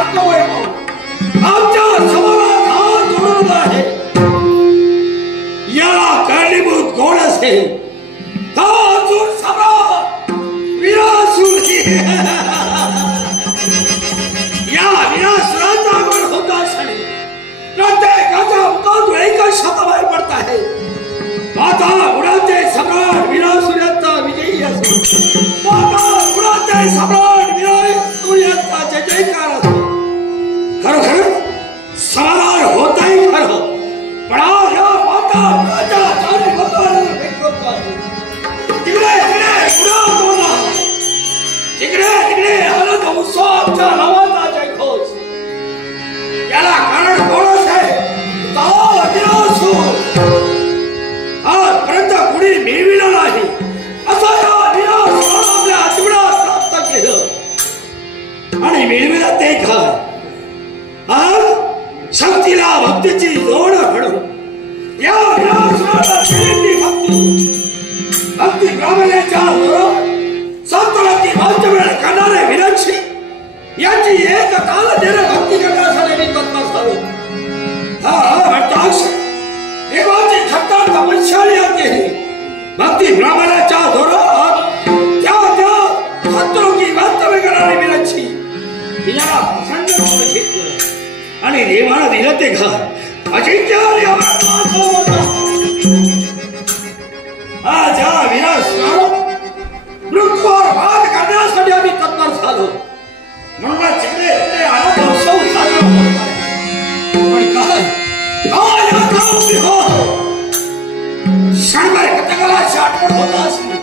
आमच्या समाजात हात जोडला आहे. याला कारणीभूत कोण असेल? तो अजून सम्राट विरासुर. या विरासुराचा आगमन होत असताना प्रत्येकाच्या मुखातून एकच शब्द बाहेर पडत आहे, माता गुणाचे सम्राट विरासुर यांचा विजयी असो. माता गुणाचे सम्राट विरासुर यांचा जय जयकार असो. खरोखर समाधान होत आहे खरं, पण आज या माता गुणाच्या चारी भक्तांना भेटत आहे. तिकडे तिकडे गुणा बोला, तिकडे तिकडे हलत उत्सवाच्या नावाचा जयघोष. याला कारण कोणच आहे? तो विरासुर. आजपर्यंत कुणी मिळविला नाही असा या विरासुराला आपल्या जीवनात प्राप्त केलं आणि मिळविलं ते काय? आज शक्तीला भक्तीची जोड घडून या विरासुराला केलेली भक्ती ब्राह्मणाच्या संतोषी भाग्यमेळ करणारे विरक्षी याची एक काल देणे भक्ती करण्यासाठी मी तत्पर झालो. देवाची खट्टा तपश्चर्या केली. भक्ती ब्राह्मणाच्या धोरणात त्या संतोषी भाग्यमेळ करणारे विरक्षी याला प्रसन्न करून घेतलं आणि देवाला दिलं ते घर अजिंक्य. आज या विरासुराला मृत्यूवर मात करण्यासाठी आम्ही तत्पर झालो. म्हणून तिकडे आनंद उत्सव साजरा होत आहे. पण काय क्षणभर कथकालाची आठवण होत असली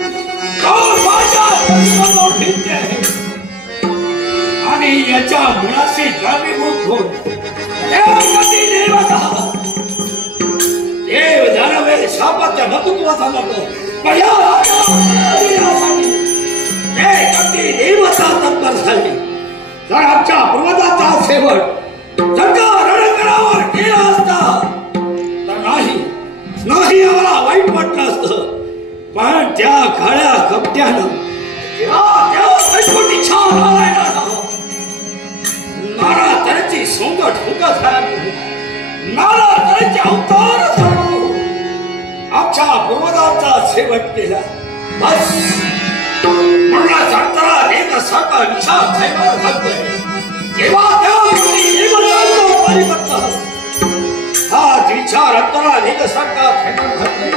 आणि याच्या मुळाशी कारणीभूत होऊन देव दानवे शापाच्या मतत्वाचा नको पण देवता तत्पर झाली. जर आमच्या पूर्वजाचा शेवट जर का रणंगणावर केला असता तर नाही आम्हाला वाईट वाटलं असतं. पण त्या काळ्या कपट्यानं नाना तऱ्हेची सोंग ठोकत नाना तऱ्हेचे अवतार आमच्या पूर्वजांचा शेवट केला. बस म्हणला सांगताना एक सारखा विचार खायला घालतोय तेव्हा हा विचार अंतरा एक सारखा खायला घालतोय.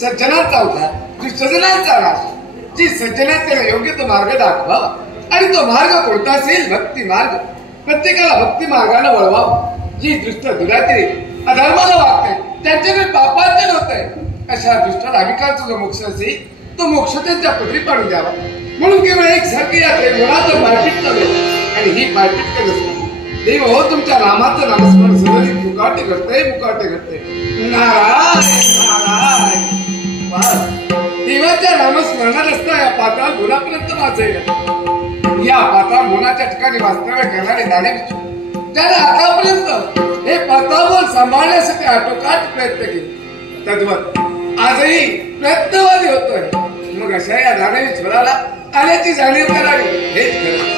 सज्जनांचा उद्धार जी सज्जनांचा नाश, जी सज्जनांना योग्य तो मार्ग दाखवावा आणि तो मार्ग कोणता असेल? भक्ती मार्ग. प्रत्येकाला भक्ती मार्गाने वळवावं. जी दृष्ट दुरात्री अधर्माला वागते त्यांच्याकडे पापांजन होत आहे अशा दृष्ट धार्मिकांचा जो मोक्ष असेल तो मोक्ष त्यांच्या पदरी पाडून द्यावा. म्हणून केवळ एक सारखी या त्रिगुणाचं पाठीत चालू आणि ही पाठीत करत असते. देव हो तुमच्या नामाचं नामस्मरण सदरीत मुकाटे घडते नारायण नारायण. देवाच्या नामस्मरणात असता या पाताळ गुणापर्यंत वाचेल. या पाताळ गुणाच्या ठिकाणी वास्तव्य करणारे दानव त्याला आतापर्यंत हे पाताळ सांभाळण्यासाठी आटोकाट प्रयत्न केले. तद्वत आजही प्रयत्नवादी होतोय. मग अशा या दानवेश्वराला आल्याची जाणीव करावी हेच खरं.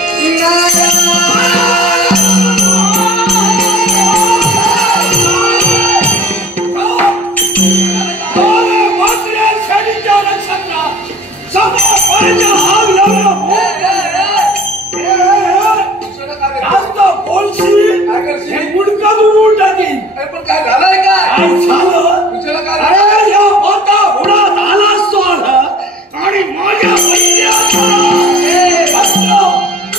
सगळ्या पाण्याच्या आग लावला जास्त बोलशील हे मुडका उडवून टाकीन. पण काय झालंय काय झालं? तुझ्याला काय अरे या माता उडात आलाच तो आला आणि माझ्या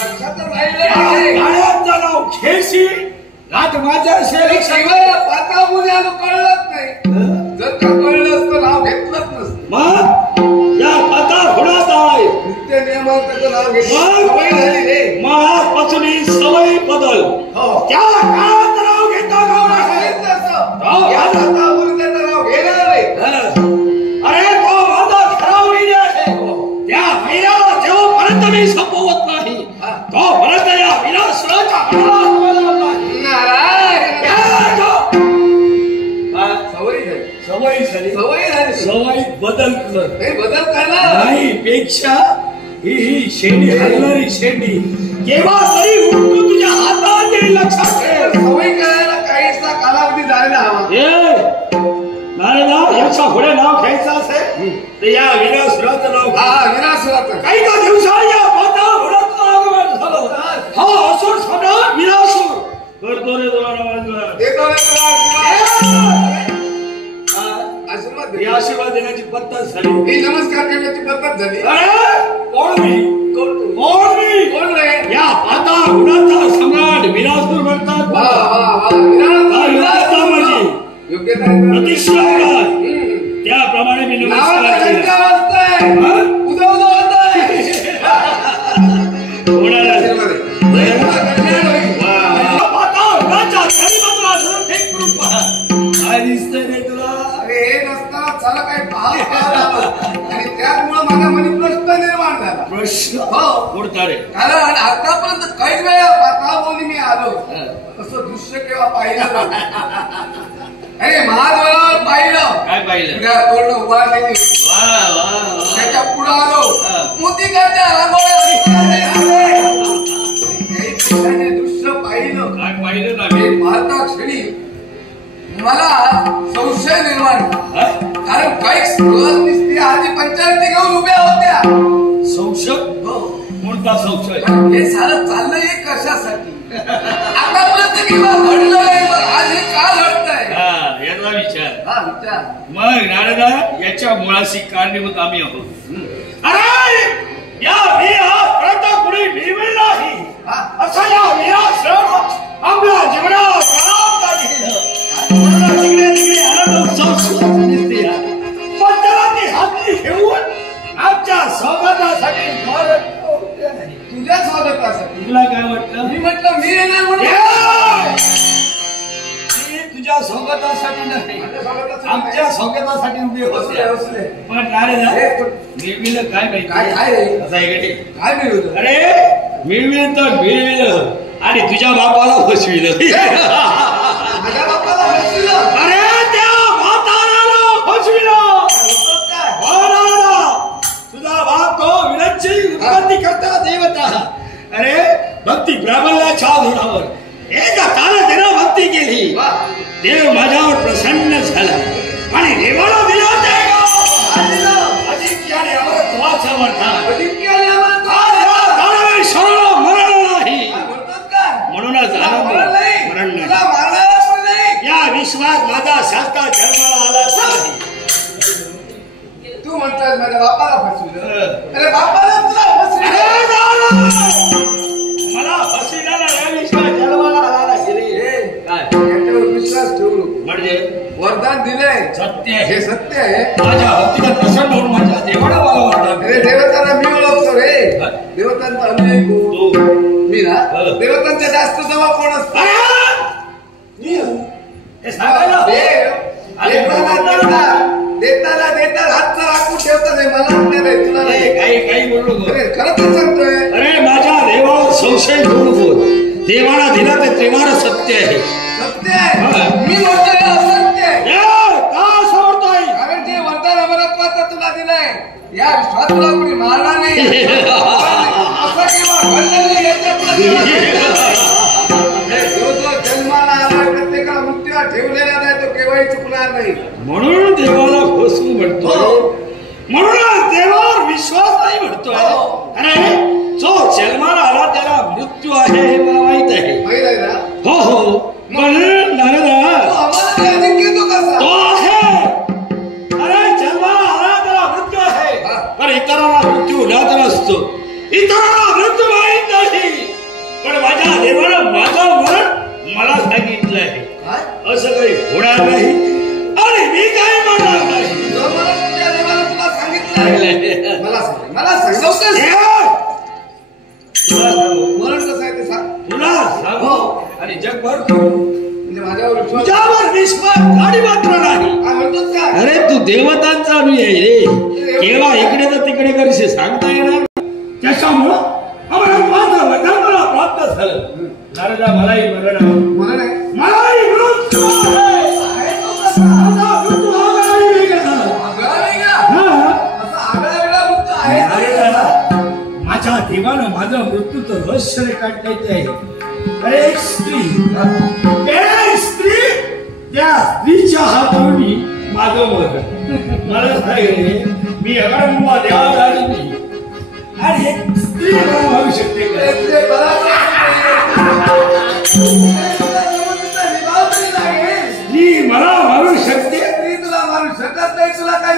लक्षात राहिलं गाड्यांचं नाव खेशी राज माझ्या शिवाय पाता मुली आलो कळलंच नाही. जर का कळलं असतं नाव घेतलंच नसतं. मग या पाता उडात आहे नित्य नियमात त्याचं नाव घेतलं सवय झाली रे. मग आजपासून ही सवय बदल. त्या काळात नाव घेता गावडा अरे तो माझा खरा वैरी आहे. त्या वैराला जेव्हापर्यंत मी संपवत नाही तोपर्यंत या विनाशराच्या मनाला सवय बदल नाही पेक्षा ही शेंडी हलणारी शेंडी केव्हा तरी उठून तुझ्या हातात येईल. लक्षात ठेव. सवय करायला काहीसा कालावधी झालेला हवा. नारदा याच्या पुढे नाव घ्यायचं असेल तर या विनाशुराचं नाव. विनाशुराचं काही का दिवसात या पाता घोड्याचं आगमन झालं. हा असुर सदा विनाशूर करतो रे तुम्हाला देतो ही आशीर्वाद देण्याची पद्धत झाली. ही नमस्कार करण्याची पद्धत झाली. कोण मी कोण रे या पाता घोड्याचा सम्राट विनाशूर म्हणतात. योग्यता प्रतिष्ठा त्याप्रमाणे मी नमस्कार काय दिसतंय रे तुला? अरे हे नसताना चला काही आणि त्यामुळे माझ्या मनी प्रश्न निर्माण झाला. प्रश्न कोणता रे? कारण आतापर्यंत काही वेळा पाताळावरून मी आलो असं दृश्य केव्हा पाहिलं. अरे महाद्वारावर पाहिलं. काय पाहिलं? पूर्ण उभारलेली त्याच्या पुढे आलो मोतिकाच्या दृश्य पाहिलं. काय पाहिलं ना? पाहता क्षणी मला संशय निर्माण कारण काही स्त्री आधी पंचायती घेऊन उभ्या होत्या. संशय? कोणता संशय? हे सारं चाललंय कशासाठी? आतापर्यंत किंवा घडलं नाही आज हे का घडतंय याचा विचार. विचार मग नारदा याच्या मुळाशी कारणीभूत आम्ही आहोत. अरे या वीरापर्यंत कुणी मिळविल नाही असं या वीराश्रम आपल्या जीवनात तिकडे तिकडे आनंद उत्सव सुरू दिसते. पण त्याला ती हाती घेऊन आमच्या स्वागतासाठी तुझ्या स्वागतासाठी. तुला काय वाटलं? मी म्हटलं मी येणार म्हणून. तुझ्या स्वागतासाठी नाही आमच्या स्वागतासाठी उभे होते. पण नारदा मिळविलं काय माहिती? काय मिळवलं? अरे मिळविलं तर मिळविलं आणि तुझ्या बापाला फसविलं. माझ्या बापाला फसविलं? अरे त्या म्हाताऱ्याला फसविलं. तुझा बाप तो विरची उत्पत्ती करता देवता. अरे भक्ती प्राबल्याच्या धुरावर एका तारा भक्ती केली. देव माझ्यावर प्रसन्न झाला आणि देवाला दिला अजिंक्याने अमरत्वाचा वरदान. मरण नाही म्हणूनच मरण नाही. या विश्वास माझा शास्त्रा जन्माला आलाच नाही. तू म्हणतोय माझ्या बापाला फसविलं. अरे बापाला तुला फसविलं. मला फसविल्याला या विश्वास जन्माला आला नाही. याच्यावर विश्वास ठेवू नको. म्हणजे वरदान दिलंय सत्य आहे. हे सत्य आहे. माझ्या हत्तीला प्रसन्न होऊन माझ्या देवाला मला वरदान. अरे देवतांना मी ओळखतो रे. देवतांचा अनुयायी कोण? मी ना. देवतांच्या जास्त जवळ कोण असतो? हे सांगायला देताना हातचा राखून ठेवता नाही. मला नाही तुला नाही. काही बोलू नको. खरं तर सांगतोय. अरे माझ्या देवावर संशय घेऊ नको. देवाला दिला ते त्रिवार सत्य आहे. सत्य आहे. मी म्हणतोय असत्य आहे. का असं म्हणतोय? कारण जे वरदान अमरत्वाचा तुला दिलंय या विश्वास तुला कोणी मारला नाही. असं किंवा घडलेलं जो जन्माला आला प्रत्येकाला मृत्यूला ठेवलेला नाही तो केव्हाही चुकणार नाही. म्हणून देवाला फसवू म्हणतो. म्हणूनच देवावर विश्वास नाही म्हणतोय. अरे जो जन्माला आला त्याला मृत्यू आहे हे मला माहित आहे. हो हो म्हणून नारदा तो आहे. अरे जन्माला आला त्याला मृत्यू आहे, पण इतरांना मृत्यू होण्याचा नसतो. इतरांना मृत्यू माहित नाही, पण माझ्या देवानं माझं मरण मला सांगितलं आहे. असं काही होणार नाही आणि मी काही म्हणणार नाही. तुला सांगू आणि जगभर तुझ्यावर विश्वास गाडी मात्र नाही. अरे तू देवतांचा अनुयायी आहे रे. केव्हा इकडे तर तिकडे करीशी सांगता येणार. त्याच्यामुळं आम्हाला माझं वरदान मला प्राप्त झालं. नारदा मलाही मरण मलाही माझ्या देवानं माझं मृत्यूचं रहस्य काढता आहे. अरे एक स्त्री त्या स्त्रीच्या हातावरून माझं मरण मला सांगितले. मी अगंबा देवाला नाही आणि एक स्त्री मला मारू शकते. स्त्री मला मारू शकते. स्त्री तुला मारू शकत नाही. तुला काही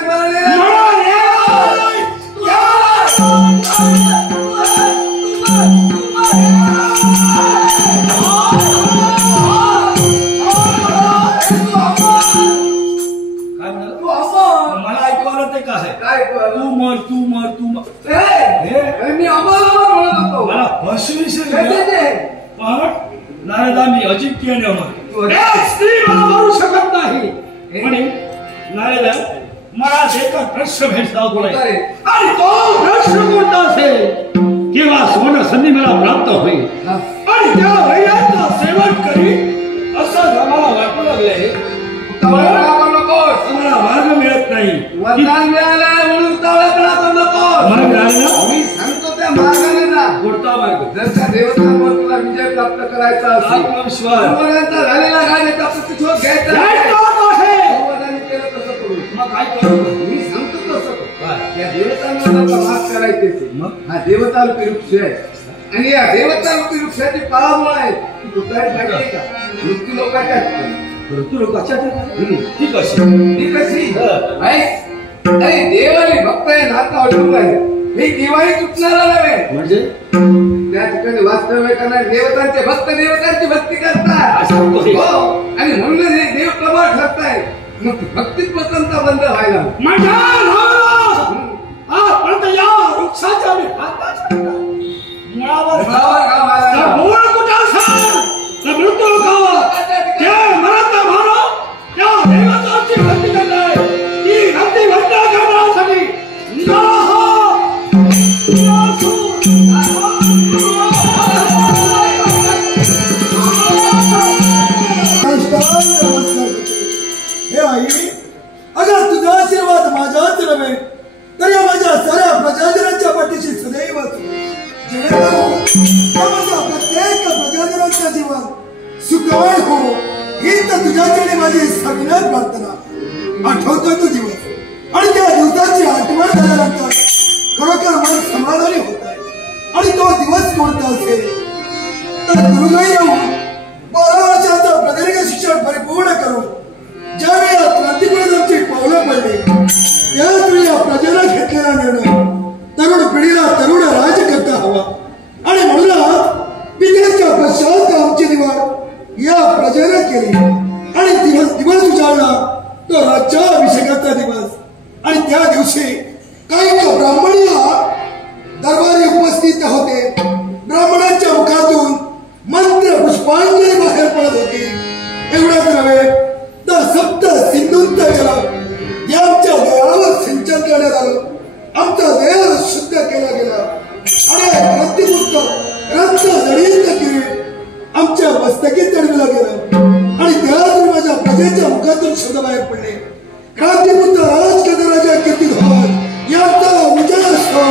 मला ऐकू आलं ते काय तू मर तू मर तू मर. मी मला फसविशील पण नारदा मी अजिंक्याने अमर. स्त्री मला मारू शकत नाही. म्हणे नारदा मला एका प्रश्न भेटला आणि तो प्रश्न कोणता असेल किंवा सुवर्ण संधी मला प्राप्त होईल आणि त्या वैराचं सेवन करी असं आम्हाला वाटू लागले. मला मार्ग मिळत नाही. वरदान मिळालं म्हणून तावळपणा करू नको. मी सांगतो त्या मार्गाने ना. कोणता मार्ग? जर त्या देवतांवर तुला विजय प्राप्त करायचा असेल, आत्मविश्वास झालेला घाण्याचा प्रतिशोध घ्यायचा केलं तसं करू. मग काय करू? मी सांगतो तसं या देवतांवर मात करायचे. मग हा देवतारूपी वृक्ष आहे आणि या देवतारूपी वृक्षाची पाळामुळे आहे. तू कुठलाही माहिती का? मृत्यू लोकांच्या मृत्यू लोकांच्या ती कशी देव आणि भक्त आहे नातं अडून आहे. हे केव्हाही तुटणारा नव्हे. म्हणजे त्या ठिकाणी वास्तव्य करणारे देवतांचे भक्त देवतांची भक्ती करतात. आणि म्हणून हे देव प्रबळ ठरताय. मग भक्तीत पसंत बंद व्हायला या वृक्षाच्या मुळावर मूळ कुठं असेल मृत्यू लोकावर ते मरत मारो त्या देवतांची भक्ती करणार. ती भक्ती भक्त करण्यासाठी हे आई, अगर तुझा आशीर्वाद माझ्याच नव्हे तर या माझ्या साऱ्या प्रजाजनांच्या पाठीशी सदैव जेणेकरून माझ्या प्रत्येक प्रजाजनांचं जीवन सुखमय हो ही तर तुझ्याकडे माझी सगळ्यात प्रार्थना. आठवतोय तो दिवस आणि त्या दिवसाची आठवण झाल्यानंतर खरोखर मन समाधानी होत आहे. आणि तो दिवस कोणता असेल तर गुरुगाई राहून 12 वर्षाचं प्रदीर्घ शिक्षण परिपूर्ण करून ज्यावेळी क्रांतिपुराची पावलं पडली त्याचवेळी या प्रजेला घेतलेला निर्णय तरुण पिढीला तरुण राजकर्ता हवा आणि म्हणूनच पित्याच्या पश्चात आमची निवड या प्रजेने केली. आणि दिवस उजाडला तो राज्याभिषेकाचा दिवस. आणि त्या दिवशी काही ब्राह्मणीय दरबारी उपस्थित होते. ब्राह्मणांच्या मुखातून मंत्र पुष्पांजली बाहेर पडत होती. एवढंच नव्हे तर सप्त सिंधूंचं जल यांच्या देहावर सिंचन करण्यात आलं. आमचा देह शुद्ध केला गेला आणि क्रांतिपुत्र रक्त जडीत किरीट आमच्या मस्तकी चढविला गेला. आणि त्यातून माझ्या प्रजेच्या मुखातून शब्द बाहेर पडले. क्रांतिपुत्र राजकदराजा कीर्तिध्वज यांचा विजय असो,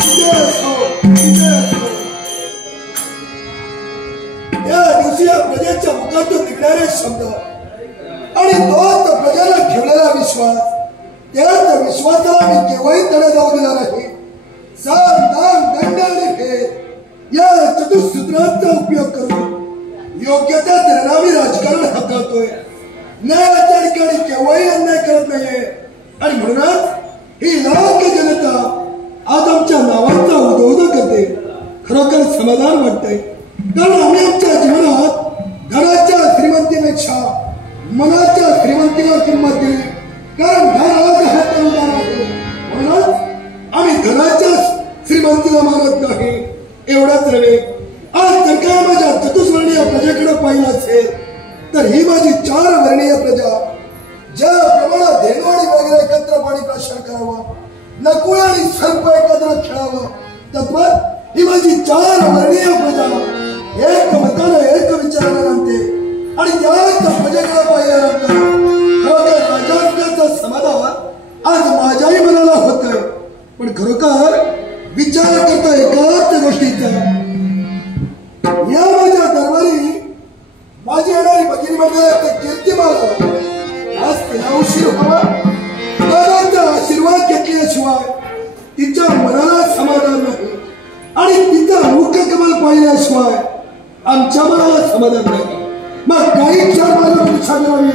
विजय असो, विजय असो. या दिवशी या प्रजेच्या मुखातून निघणारे शब्द आणि तोच प्रजेला ठेवलेला विश्वास, त्याच विश्वासाला मी केव्हाही तडे जाऊ दिला नाही. साम दाम दंड आणि भेद या चतुसूत्रांचा उपयोग करून योग्य त्या धरणावी राजकारण हाताळतोय. न्यायाच्या ठिकाणी केव्हाही अन्याय करत नाहीये आणि म्हणूनच ही लाख जनता आज आमच्या नावाचा उदोउद करते. खरोखर समाधान वाटतंय, कारण आम्ही आमच्या जीवनात धनाच्या श्रीमंतीपेक्षा मनाच्या श्रीमंतीला किंमत दिली. कारण धन आज हात म्हणूनच आम्ही धनाच्या श्रीमंतीला मानत नाही. एवढाच नव्हे, आज जर का माझ्या चतुस्वर्णीय प्रजेकडे पाहिलं असेल तर ही माझी 4 वर्णीय प्रजा ज्या प्रमाणात धेनू आणि वगैरे एकत्र पाणी प्राशन करावं, नकुळ आणि सर्प एकत्र खेळावं, तत्वात ही माझी 4 वर्णीय प्रजा एक मतानं एक विचारानं आणते. आणि त्याच प्रजेकडे पाहिल्यानंतर खरोखर राजाचं समाधान आज माझ्याही मनाला होत आहे. पण खरोखर विचार करता एकाच गोष्टीचा, या माझ्या दरबारी माझी येणारी भगिनी म्हणजे कीर्तिमान आज तिला उशीर व्हावा. दादांचा आशीर्वाद घेतल्याशिवाय तिच्या मनाला समाधान नाही आणि तिचा मुख कमल पाहिल्याशिवाय आमच्या मनाला समाधान नाही. मग काही क्षण माझ्या परीक्षा करावी.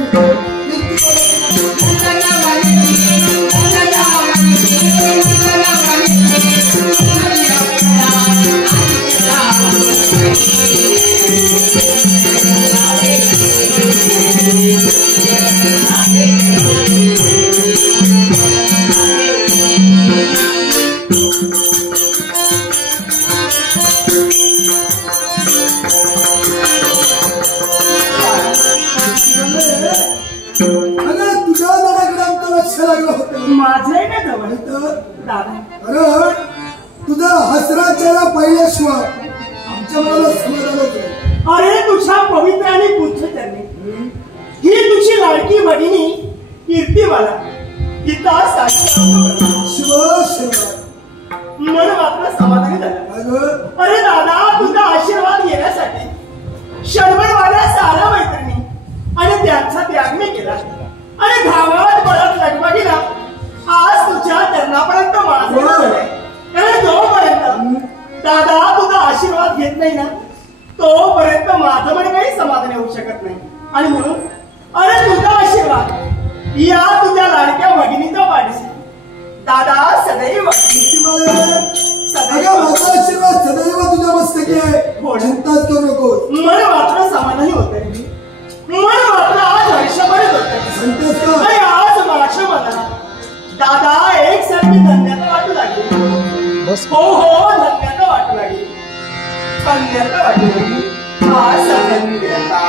तुझा हसरा चेहरा पाहिल्याशिवाय आमच्या मनाला समाधान होत. अरे तुझ्या पवित्र आणि पुत्रचरणी ही तुझी लाडकी भगिनी कीर्तिवाला गीता शिव मन मात्र समाधानी झालं. अरे दादा, तुझा आशीर्वाद घेण्यासाठी शर्मनवाल्या सारा मैत्रिणी आणि त्यांचा त्याग मी केला आणि धावत पडत लगबगीला आज तुझ्या चरणापर्यंत माझे. कारण जोपर्यंत दादा तुझा आशीर्वाद घेत नाही ना, तोपर्यंत माझं पण काही समाधान येऊ शकत नाही. आणि म्हणून अरे तुझा आशीर्वाद या तुझ्या लाडक्या भगिनीचा पाठीशी दादा सदैव माझा आशीर्वाद सदैव तुझ्या मस्तकी आहे. चिंताच करू नको. मन मात्र समाधानी होते. मन मात्र आज हर्षभरीत होते. आणि आज माझ्या मनाला दादा एक सारखी धन्यता वाटू लागली. हो हो, धन्यता वाटू लागली. धन्यता वाटू लागली. आज धन्यता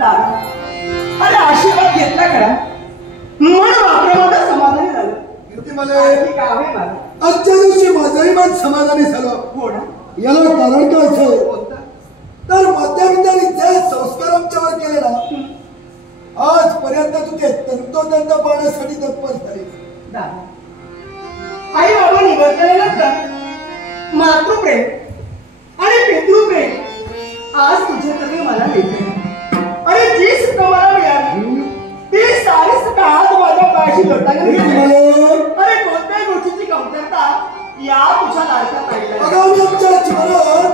दादा अरे आशीर्वाद घेतला खरा मन मात्र माझं समाधानी झालं. कीर्तिमले काय आहे मला आजच्या दिवशी माझंही मन समाधानी झालं. हो ना याला कारण काय असेल कोणतं? तर मध्यविद्याने जे संस्कार आमच्यावर केले ना आजपर्यंत तू ते तंतोतंत पाहण्यासाठी तत्पर झाली. दादा आई बाबा निवडल्यानंतर मातृप्रेम आणि पितृप्रेम आज तुझ्याकडे मला मिळते. अरे जी सुख मला मिळाली ती सारी सुख आज माझ्या पायाशी लोटांगण घेतली. अरे कोणत्याही गोष्टीची कमतरता या तुझ्या लाडक्या ताईला आगामी आमच्या जीवनात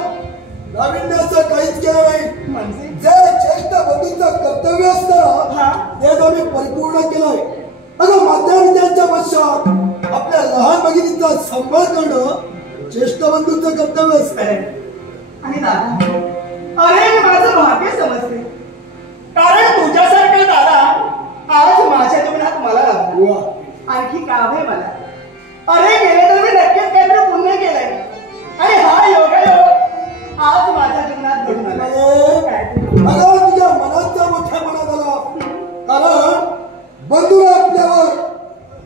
नाविन्याचं काहीच केलं नाही. म्हणजे जे ज्येष्ठ बंधूंचं कर्तव्य असतं ते आम्ही परिपूर्ण केलंय. अगं मध्यविद्यांच्या पश्चात आपल्या लहान भगिनींचा सांभाळ करणं ज्येष्ठ बंधूंचं कर्तव्य असतं. आणि दादा अरे मी माझं भाग्य समजते कारण तुझ्यासारखा दादा आज माझ्या जीवनात मला लागला. आणखी काम आहे मला. अरे गेले तर मी नक्कीच काहीतरी पुण्य केलंय आणि हा योगायोग आज माझ्या जीवनात घडून आला. अगं तुझ्या मनाचा मोठ्या मनात आला कारण बंधूला आपल्यावर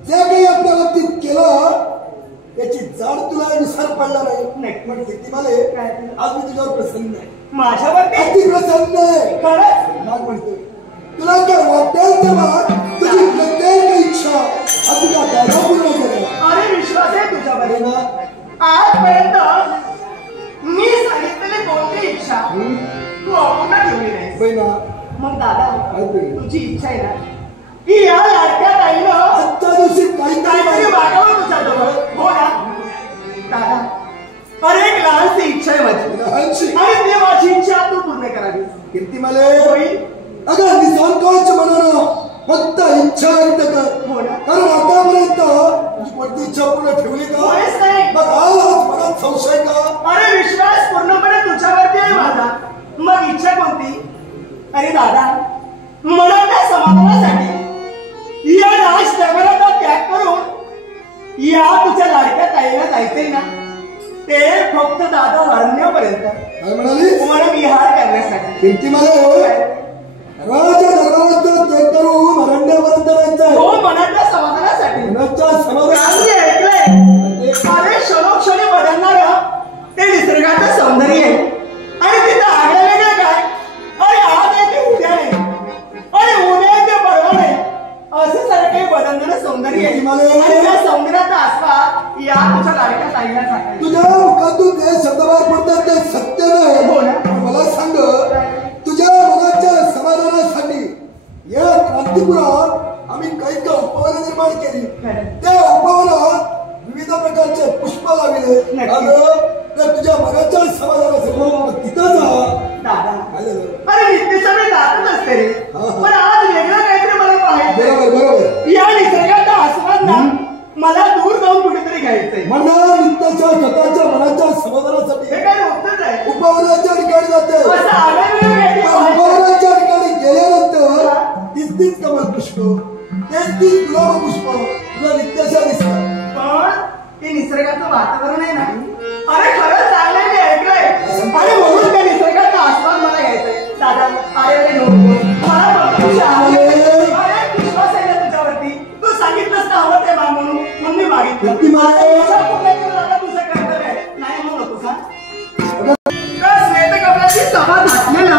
जे काही आपल्या बाबतीत केलं त्याची जाण तुला विसर पडला नाही. पण कीर्तिमाले आज मी तुझ्यावर प्रसन्न आहे. माझ्यावरती अति प्रसन्न आहे. खरंच मग म्हणतोय तुला काय वाटेल तेव्हा तुझी प्रत्येक इच्छा आज तुझ्या दादा पूर्ण करेल. अरे विश्वास आहे तुझ्यावर. आजपर्यंत मी सांगितलेली कोणती इच्छा तू अपूर्ण ठेवली नाही. बहिणा मग दादा ऐकून. तुझी इच्छा आहे ना की या लाडक्या ताईनं आजच्या दिवशी काहीतरी वागावं तुझ्याजवळ. हो ना दादा अरे एक लहानशी इच्छा आहे माझी लहानशी आणि ती माझी इच्छा तू पूर्ण करावी. कीर्तिमाले होईल अगं निसंकोच मनानं फक्त इच्छा व्यक्त कर. हो ना कारण आतापर्यंत तुझी कोणती इच्छा पूर्ण ठेवली का? होयच नाही. मग आज मनात संशय का? अरे विश्वास पूर्णपणे तुझ्यावरती आहे माझा. मग इच्छा कोणती? अरे दादा मनाच्या समाधानासाठी या नाश जगण्याचा त्याग करून या तुझ्या लाडक्या ताईला जायचंय ना ते फक्त दादा हरण्यापर्यंत काय म्हणाली? मला विहार करण्यासाठी. कीर्तिमाले राजा दरबारात ते करून अरण्यापर्यंत जायचंय. हो मनाच्या समाधानासाठी. मनाच्या समाधान मी ऐकलंय अरे क्षणोक्षणी बदलणारं ते निसर्गाचं सौंदर्य आहे आणि तिथं आगळं वेगळं काय. अरे आज आहे ते उद्या नाही अरे उद्या आहे ते परवा नाही असं सारं काही बदलणारं सौंदर्य आहे. आणि त्या सौंदर्याचा आस्वाद या तुझ्या लाडक्या ताईला टाकायचा. तुझ्या मुखातून जे शब्दवार पडतात ते सत्य नाही. हो ना. मला सांग तुझ्या मनाच्या समाधानासाठी या क्रांतीपुरात आम्ही काही उपवनं निर्माण केली. त्या उपवनात विविध प्रकारचे पुष्प लावले. तर तुझ्या मनाच्या समाधानासाठी तिथं जा. दादा अरे नित्य मी जातच असते रे पण आज वेगळं काहीतरी मला पाहायचं. बरोबर बरोबर. या निसर्गाचा आस्वाद ना मला दूर जाऊन कुठेतरी घ्यायचंय. म्हणा नित्याच्या स्वतःच्या मनाच्या समाधानासाठी हे काय होतच आहे. उपवनाच्या ठिकाणी जाते. असं आगळं वेगळं काहीतरी उपवनाच्या ठिकाणी गेल्यानंतर तीच कमल पुष्प तेच गुलाब पुष्प तुला नित्याच्या दिसतात. पण ते निसर्गाचं वातावरण आहे ना अरे खरंच चांगलंय मी ऐकलंय आणि म्हणून त्या निसर्गाचा आस्वाद मला घ्यायचंय. दादा अरे मला अरे विश्वास आहे ना तुझ्यावरती. तू सांगितलंस ना हवं ते मान म्हणून मी मागितलं. तुझं कर्तव्य आहे नाही म्हणू नको सांग. श्वेतकमलाची सभा घातलेला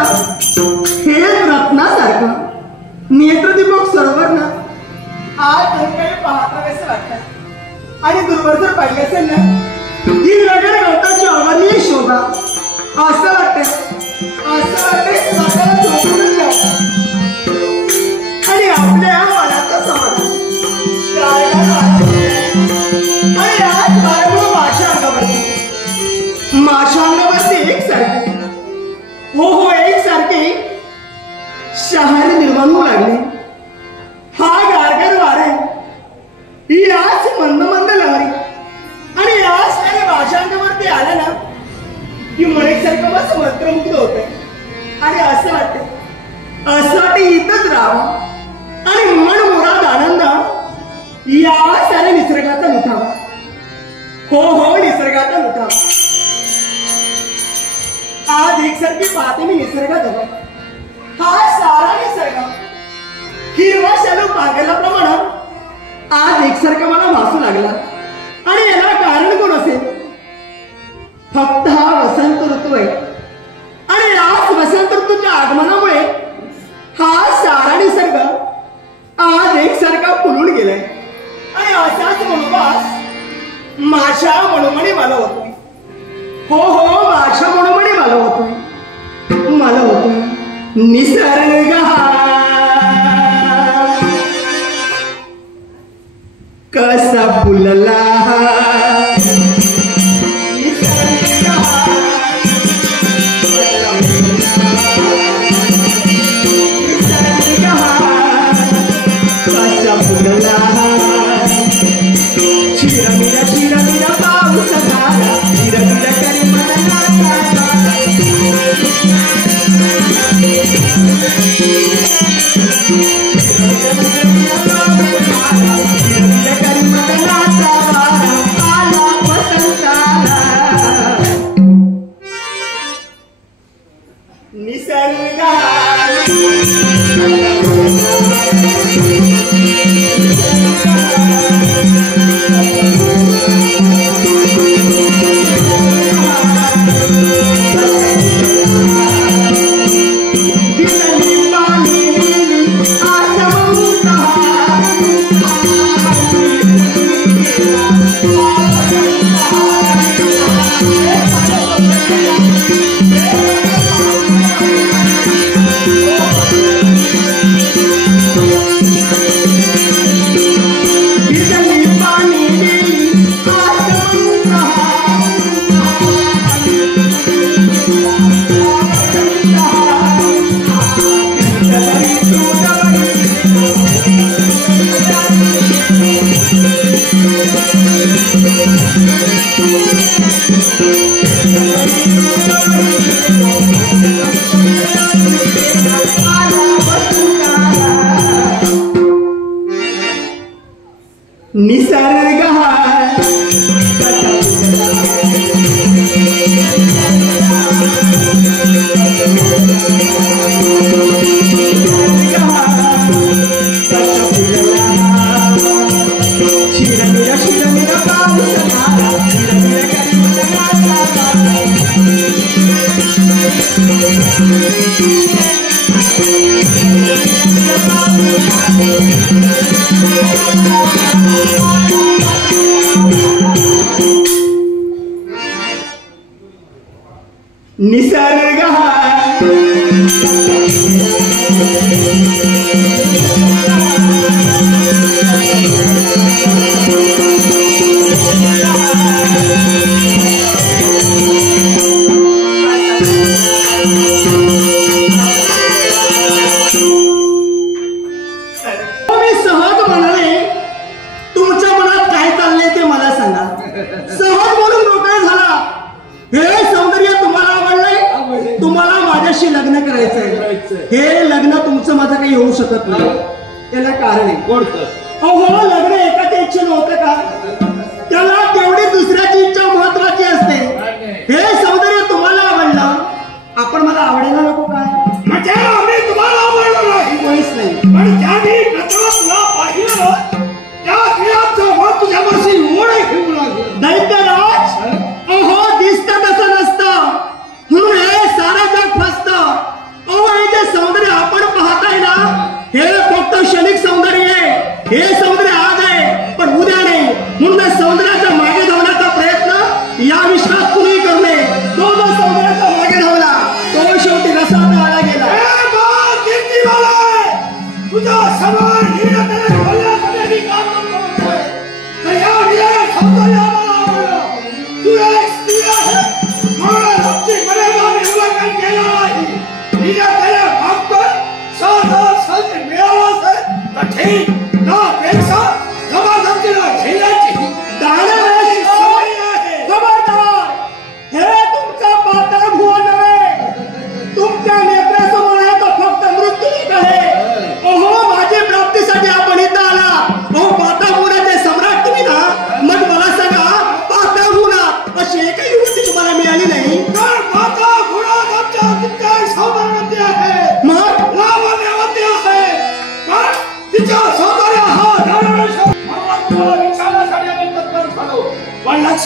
हे रत्नासारखं नेत्रदीपक सरोवर ना आज काही पाहतावेसे वाटतात आणि दूरवर जर पाहिजे असेल ना ही नगर गवताची अवर्णीय शोभा असं वाटतं स्वतःला झोपूनच जाऊ आणि आपल्या मनाचं समाधान आणि आज बाळगून माझ्या अंगावरती एकसारखे हो एकसारखे शहारे निर्माण होऊ लागले. हा गारगार वारे ही आज मंद मंद लहरी आणि आज त्याने माझ्या अंगावरती आला ना की मणिकसारखं बस मंत्रमुग्ध होतंय आणि असं वाटतं इथंच राहावं आणि मनमुराद आनंद या साऱ्या निसर्गाचा लुटावा. हो निसर्गाचा लुटावा. आज एकसारखी पाहते मी निसर्गाजवळ हा सारा निसर्ग हिरवा शालू पांघरल्याप्रमाणे आज एकसारखा मला भासू लागला. आणि याला कारण कोण असेल? फक्त हा वसंत ऋतू आहे. आणि याच वसंत ऋतूच्या आगमनामुळे हा सारा निसर्ग आज एकसारखा फुलून गेलाय. आणि असाच मनोभास माझ्या मनोमणी मला होतोय. हो माझ्या मनोमणी मला होतोय निसर्ग कसा फुलला शिरमिरा पाऊस झाला शिरमिरा करी मला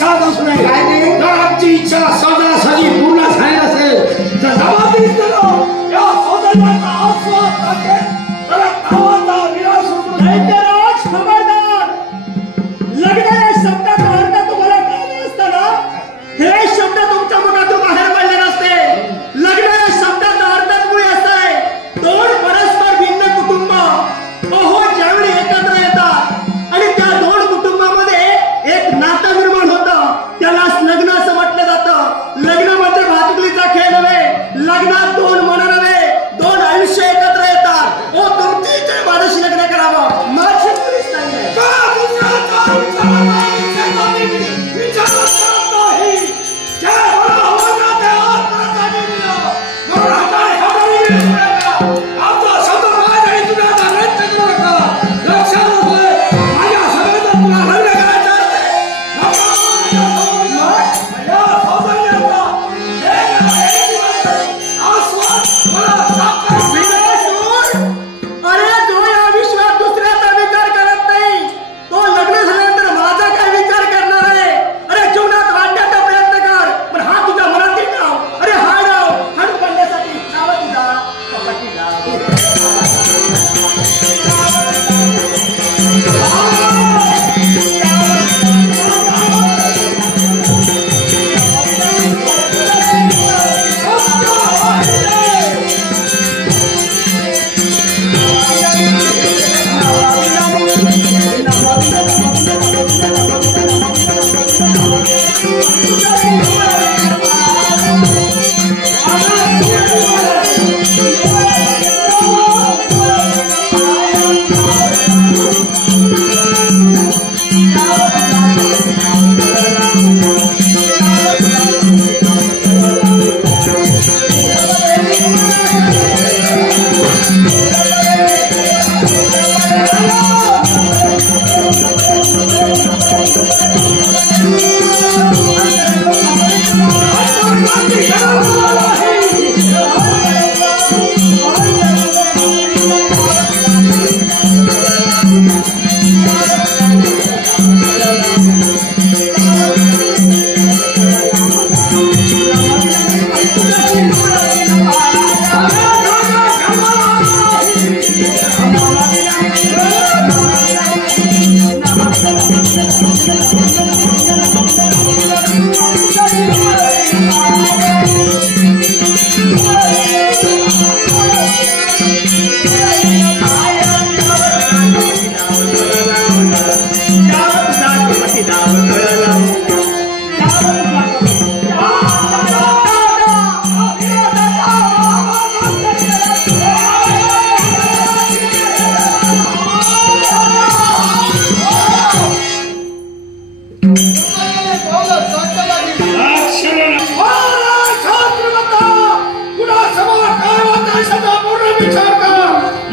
लक्षात असू नये काय ते? जर आमची इच्छा सहजासहजी पूर्ण झाली असेल तर जबाबदारीत या सौंदर्याचा आस्वाद करते तर गावाचा विलास होतो. दैत्यराज खबरदार. लग्न या शब्दाचा अर्थ तुम्हाला कळला असताना हे शब्द तुमच्या मुखातून बाहेर पडले नसते. लग्न या शब्दाचा अर्थच मुळे असा आहे, दोन परस्पर भिन्न कुटुंब अहो ज्यावेळी एकत्र येतात आणि त्या दोन कुटुंबामध्ये एक नातं निर्माण होतं, त्यालाच लग्न असं म्हटलं जातं. लग्न म्हणजे भातुकलीचा खेळ नव्हे, लग्नात दोन मन नव्हे, दोन आयुष्य एकत्र येतात. ओ तुमची इच्छा माझ्याशी लग्न करावं, माझी मुलीच नाहीये. का दुसऱ्याचा विचाराचा विचारच करत नाही. जे मला हवं ना ते आत्महत्याने दिलं. म्हणून हाताने हाताने दिलं नका. आमचा शब्द बाहेर आणि दुनियाचा रद्द करू नका. लक्षात असू दे, माझ्या सगळ्यांना तुला लग्न करायचं असते. या सौंदर्याचा आस्वाद मला प्राप्त आहे. विलासूर, अरे जो या विश्वात दुसऱ्याचा विचार करत नाही, तो लग्न झाल्यानंतर माझा काय विचार करणार आहे? अरे जीवनात वाढण्याचा प्रयत्न कर, पण हा तुझ्या मनातील नाव, अरे हा नाव हण पडण्यासाठी नाव तुझा कपाटी नाव.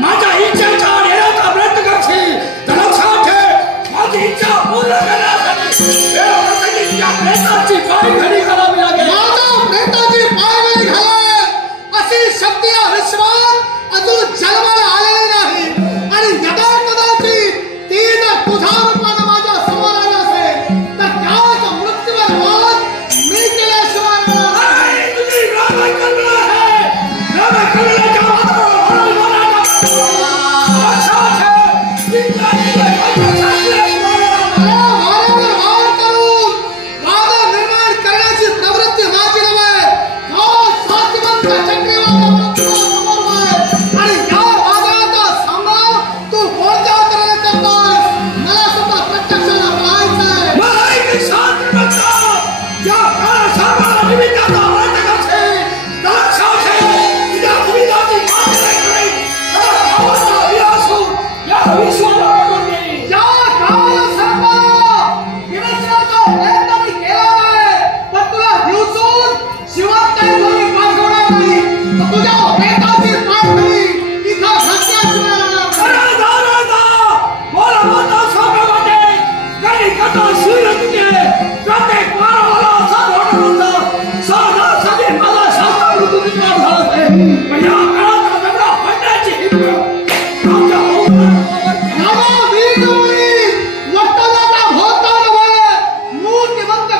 माझ्या इच्छेचा नेण्याचा प्रयत्न करशील तर लक्षात ठेव, माझी इच्छा पूर्ण करण्यासाठी प्रेताची पायघडी करावी लागेल. माझा प्रेताची पायघडी घालाय अशी शक्ती या विश्वात अजून जन्माला आलेली नाही. आणि यदा कदाचित ती जर तुझ्या रूपानं माझ्या समोर आली असेल तर त्याच मृत्यूवर वाद मी केल्याशिवाय अरे, तुझी रामायण कल्पना आहे. रामायण कल्पनेच्या मात्र लक्षात ठेव, वारंवार वाद करून वाद निर्माण करण्याची प्रवृत्ती माझी नव्हे. साध्यवंत चक्रीवादळ समोर आहे आणि या वादाचा सामना तू कोणत्या तऱ्हेने करतोस मला सुद्धा प्रत्यक्षाला पाहायचं आहे. मला एक शांत बनता या काळासारखा निमित्ताचा प्रयत्न करशील तर लक्षात ठेव, तुझ्या सुविधाची मागणी करीन. गावाचा विलास होऊन या विश्वाला पकडून देईन. या गावाला सर्वांना विनाशनाचा प्रयत्न मी केला नाही, पण तुला दिवसून जिवंत ठेवून पाठवणार नाही. तर तुझ्या प्रेताची पायघडी इथं घातल्याशिवाय राहणार नाही. अरे दादा, मला माता सोबत वाटे काही कथा सूर्य तुझे प्रत्येक मानवाला असा वाटत होता साधा साधे माझा शास्त्रावृत्ती निर्माण झाला आहे. पण या काळाचा दगडा पडण्याची हिंमत आमच्या नावा वीर होईल, वक्तव्याचा भोवता नव्हे. मूळ निबंध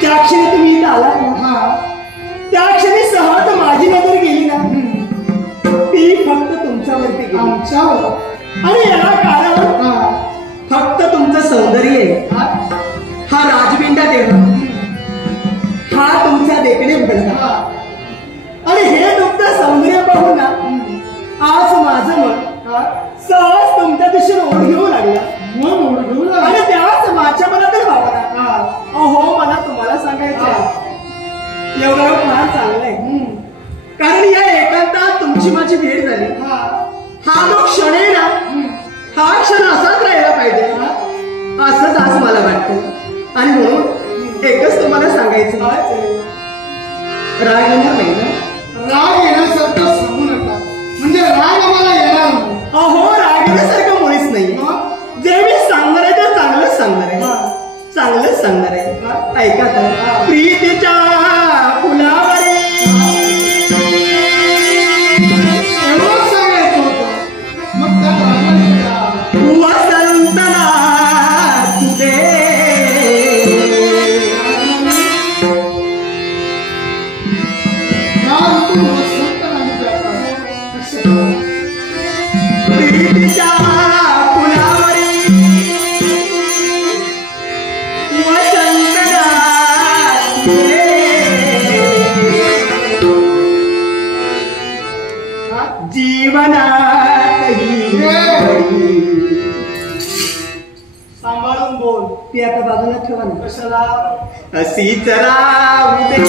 त्या क्षणी तुम्ही इथं आलात ना, त्या क्षणी सहज माझी नजर गेली आणि याला कारण फक्त तुमचं सौंदर्य आहे. हा राजबिंडा देह, हा तुमचा देखणे भडका. आणि हे तुमचं सौंदर्य पाहून ना आज माझं मन सहज तुमच्या दिशेने ओढ घेऊ लागला. आणि त्याच माझ्या मनातील भावना अहो मला तुम्हाला सांगायचं एवढं फार चांगलंय. कारण या एकांतात तुमची माझी भेट झाली. हा जो क्षण आहे ना हा क्षण असाच राहिला पाहिजे असंच आज मला वाटतं. आणि म्हणून एकच तुम्हाला सांगायचं राग येणार नाही ना. राग येण्यासारखं सांगू नका, म्हणजे राग आम्हाला येणार नाही. अहो राग येण्यासारखं मुळीच नाही. जे मी सांगणार आहे ते चांगलंच सांगणार आहे, चांगलंच सांगणार आहे. ऐका तर प्रीतीच्या फुलावरी एवढं सांगायचं होतं, मग त्या रागाला वसंतना तुझे या ऋतू वसंत नाही जातात. प्रीतीच्या फुलावरी वसंतना तुझे जीवनात ही सांभाळून बोल. ती आता बाजूला ठेवा ना. कशाला अशीच राहू दे.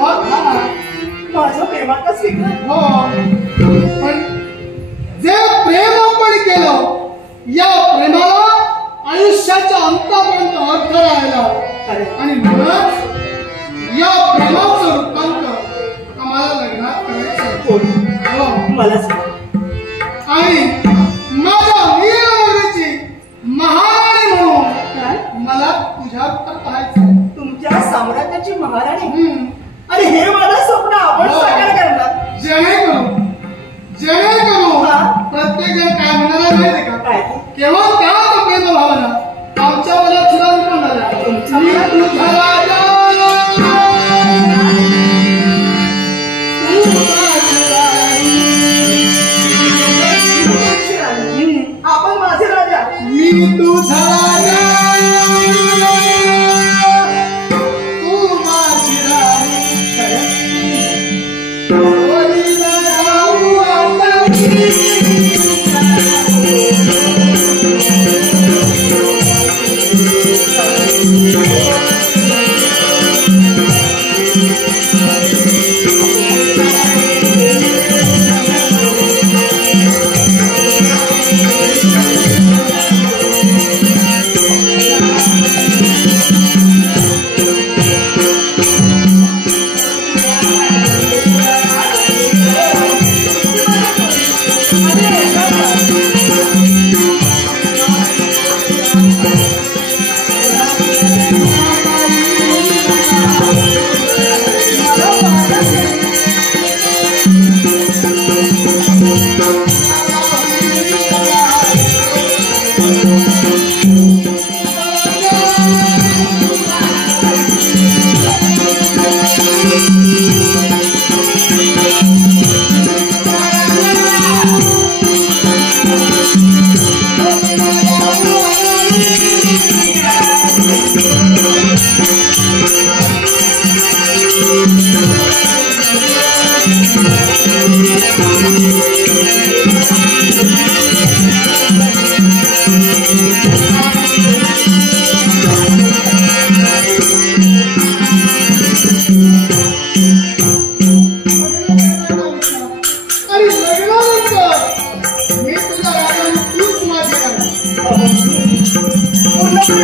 माझ्या प्रेमाचा स्वीकार. हो, पण जे प्रेम आपण केलं या प्रेमाला आयुष्याच्या अंतापर्यंत अर्थ राहिला आणि म्हणूनच या प्रेमाचं रूपांतर आम्हाला लग्नात करायचं. हो, मला सांग. आणि माझ्या वीरनगरीची महाराणी म्हणून मला तुझ्याकडे पाहायचं. तुमच्या साम्राज्याची महाराणी. आणि हे माझं स्वप्न आपण साकार करणार. जेणेकरून प्रत्येक जण काय म्हणाला माहिती का? काय केवळ त्याच प्रेम भावना आमच्या मनात सुद्धा निर्माण झाल्या. मी तुझा राजा, आपण माझे राजा. मी तुझा राजा, तू माझी राणी. वडीला जाऊ आता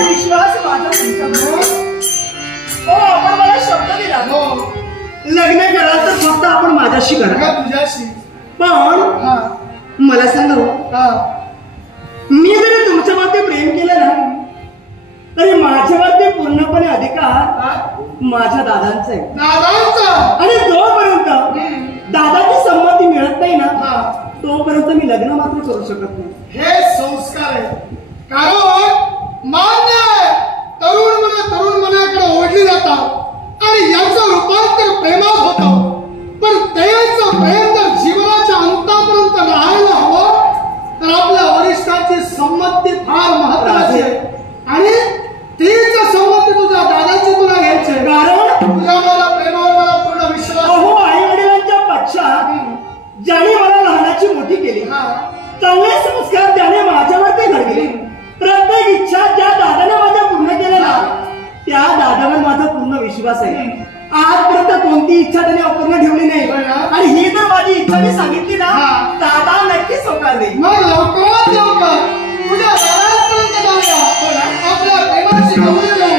विश्वास माझा तुमच्यावर. हो, आपण मला शब्द दिला. लग्न करा तर फक्त आपण माझ्याशी करा. तुझ्याशी. पण मला सांगा, मी जरी तुमच्यावरती प्रेम केलं ना तरी माझ्यावरती पूर्णपणे अधिकार माझ्या दादांचा आहे. दादांचा. आणि जोपर्यंत दादाची संमती मिळत नाही ना तोपर्यंत मी लग्न मात्र करू शकत नाही. हे संस्कार आहे. कारण मान्य आहे, तरुण मनाकडे ओढली जातात आणि यांचं रूपांतर प्रेमात होतं. पण देवाचं प्रेम जर जीवनाच्या अंतापर्यंत राहायला हवं तर आपल्या वरिष्ठांची संमती फार महत्वाची आहे. आणि तीच संमती तुझ्या दादाची तुला घ्यायची. कारण तुझ्या मला प्रेमावर मला पूर्ण विश्वास. हो, आई वडिलांच्या पक्षात ज्याने मला लहानाची मोठी केली, चांगले संस्कार त्याने माझ्यावरती घडविले. प्रत्येक इच्छा ज्या दादाने माझ्या पूर्ण केल्या ना त्या दादावर माझा पूर्ण विश्वास आहे. आजपर्यंत कोणती इच्छा त्याने अपूर्ण ठेवली नाही. आणि ही जर माझी इच्छा मी सांगितली ना दादा नक्कीच होकार देईल. मग लवकरात लवकर तुझ्या दादापर्यंत जाऊया. आपल्या प्रेमाची गवळी देऊ.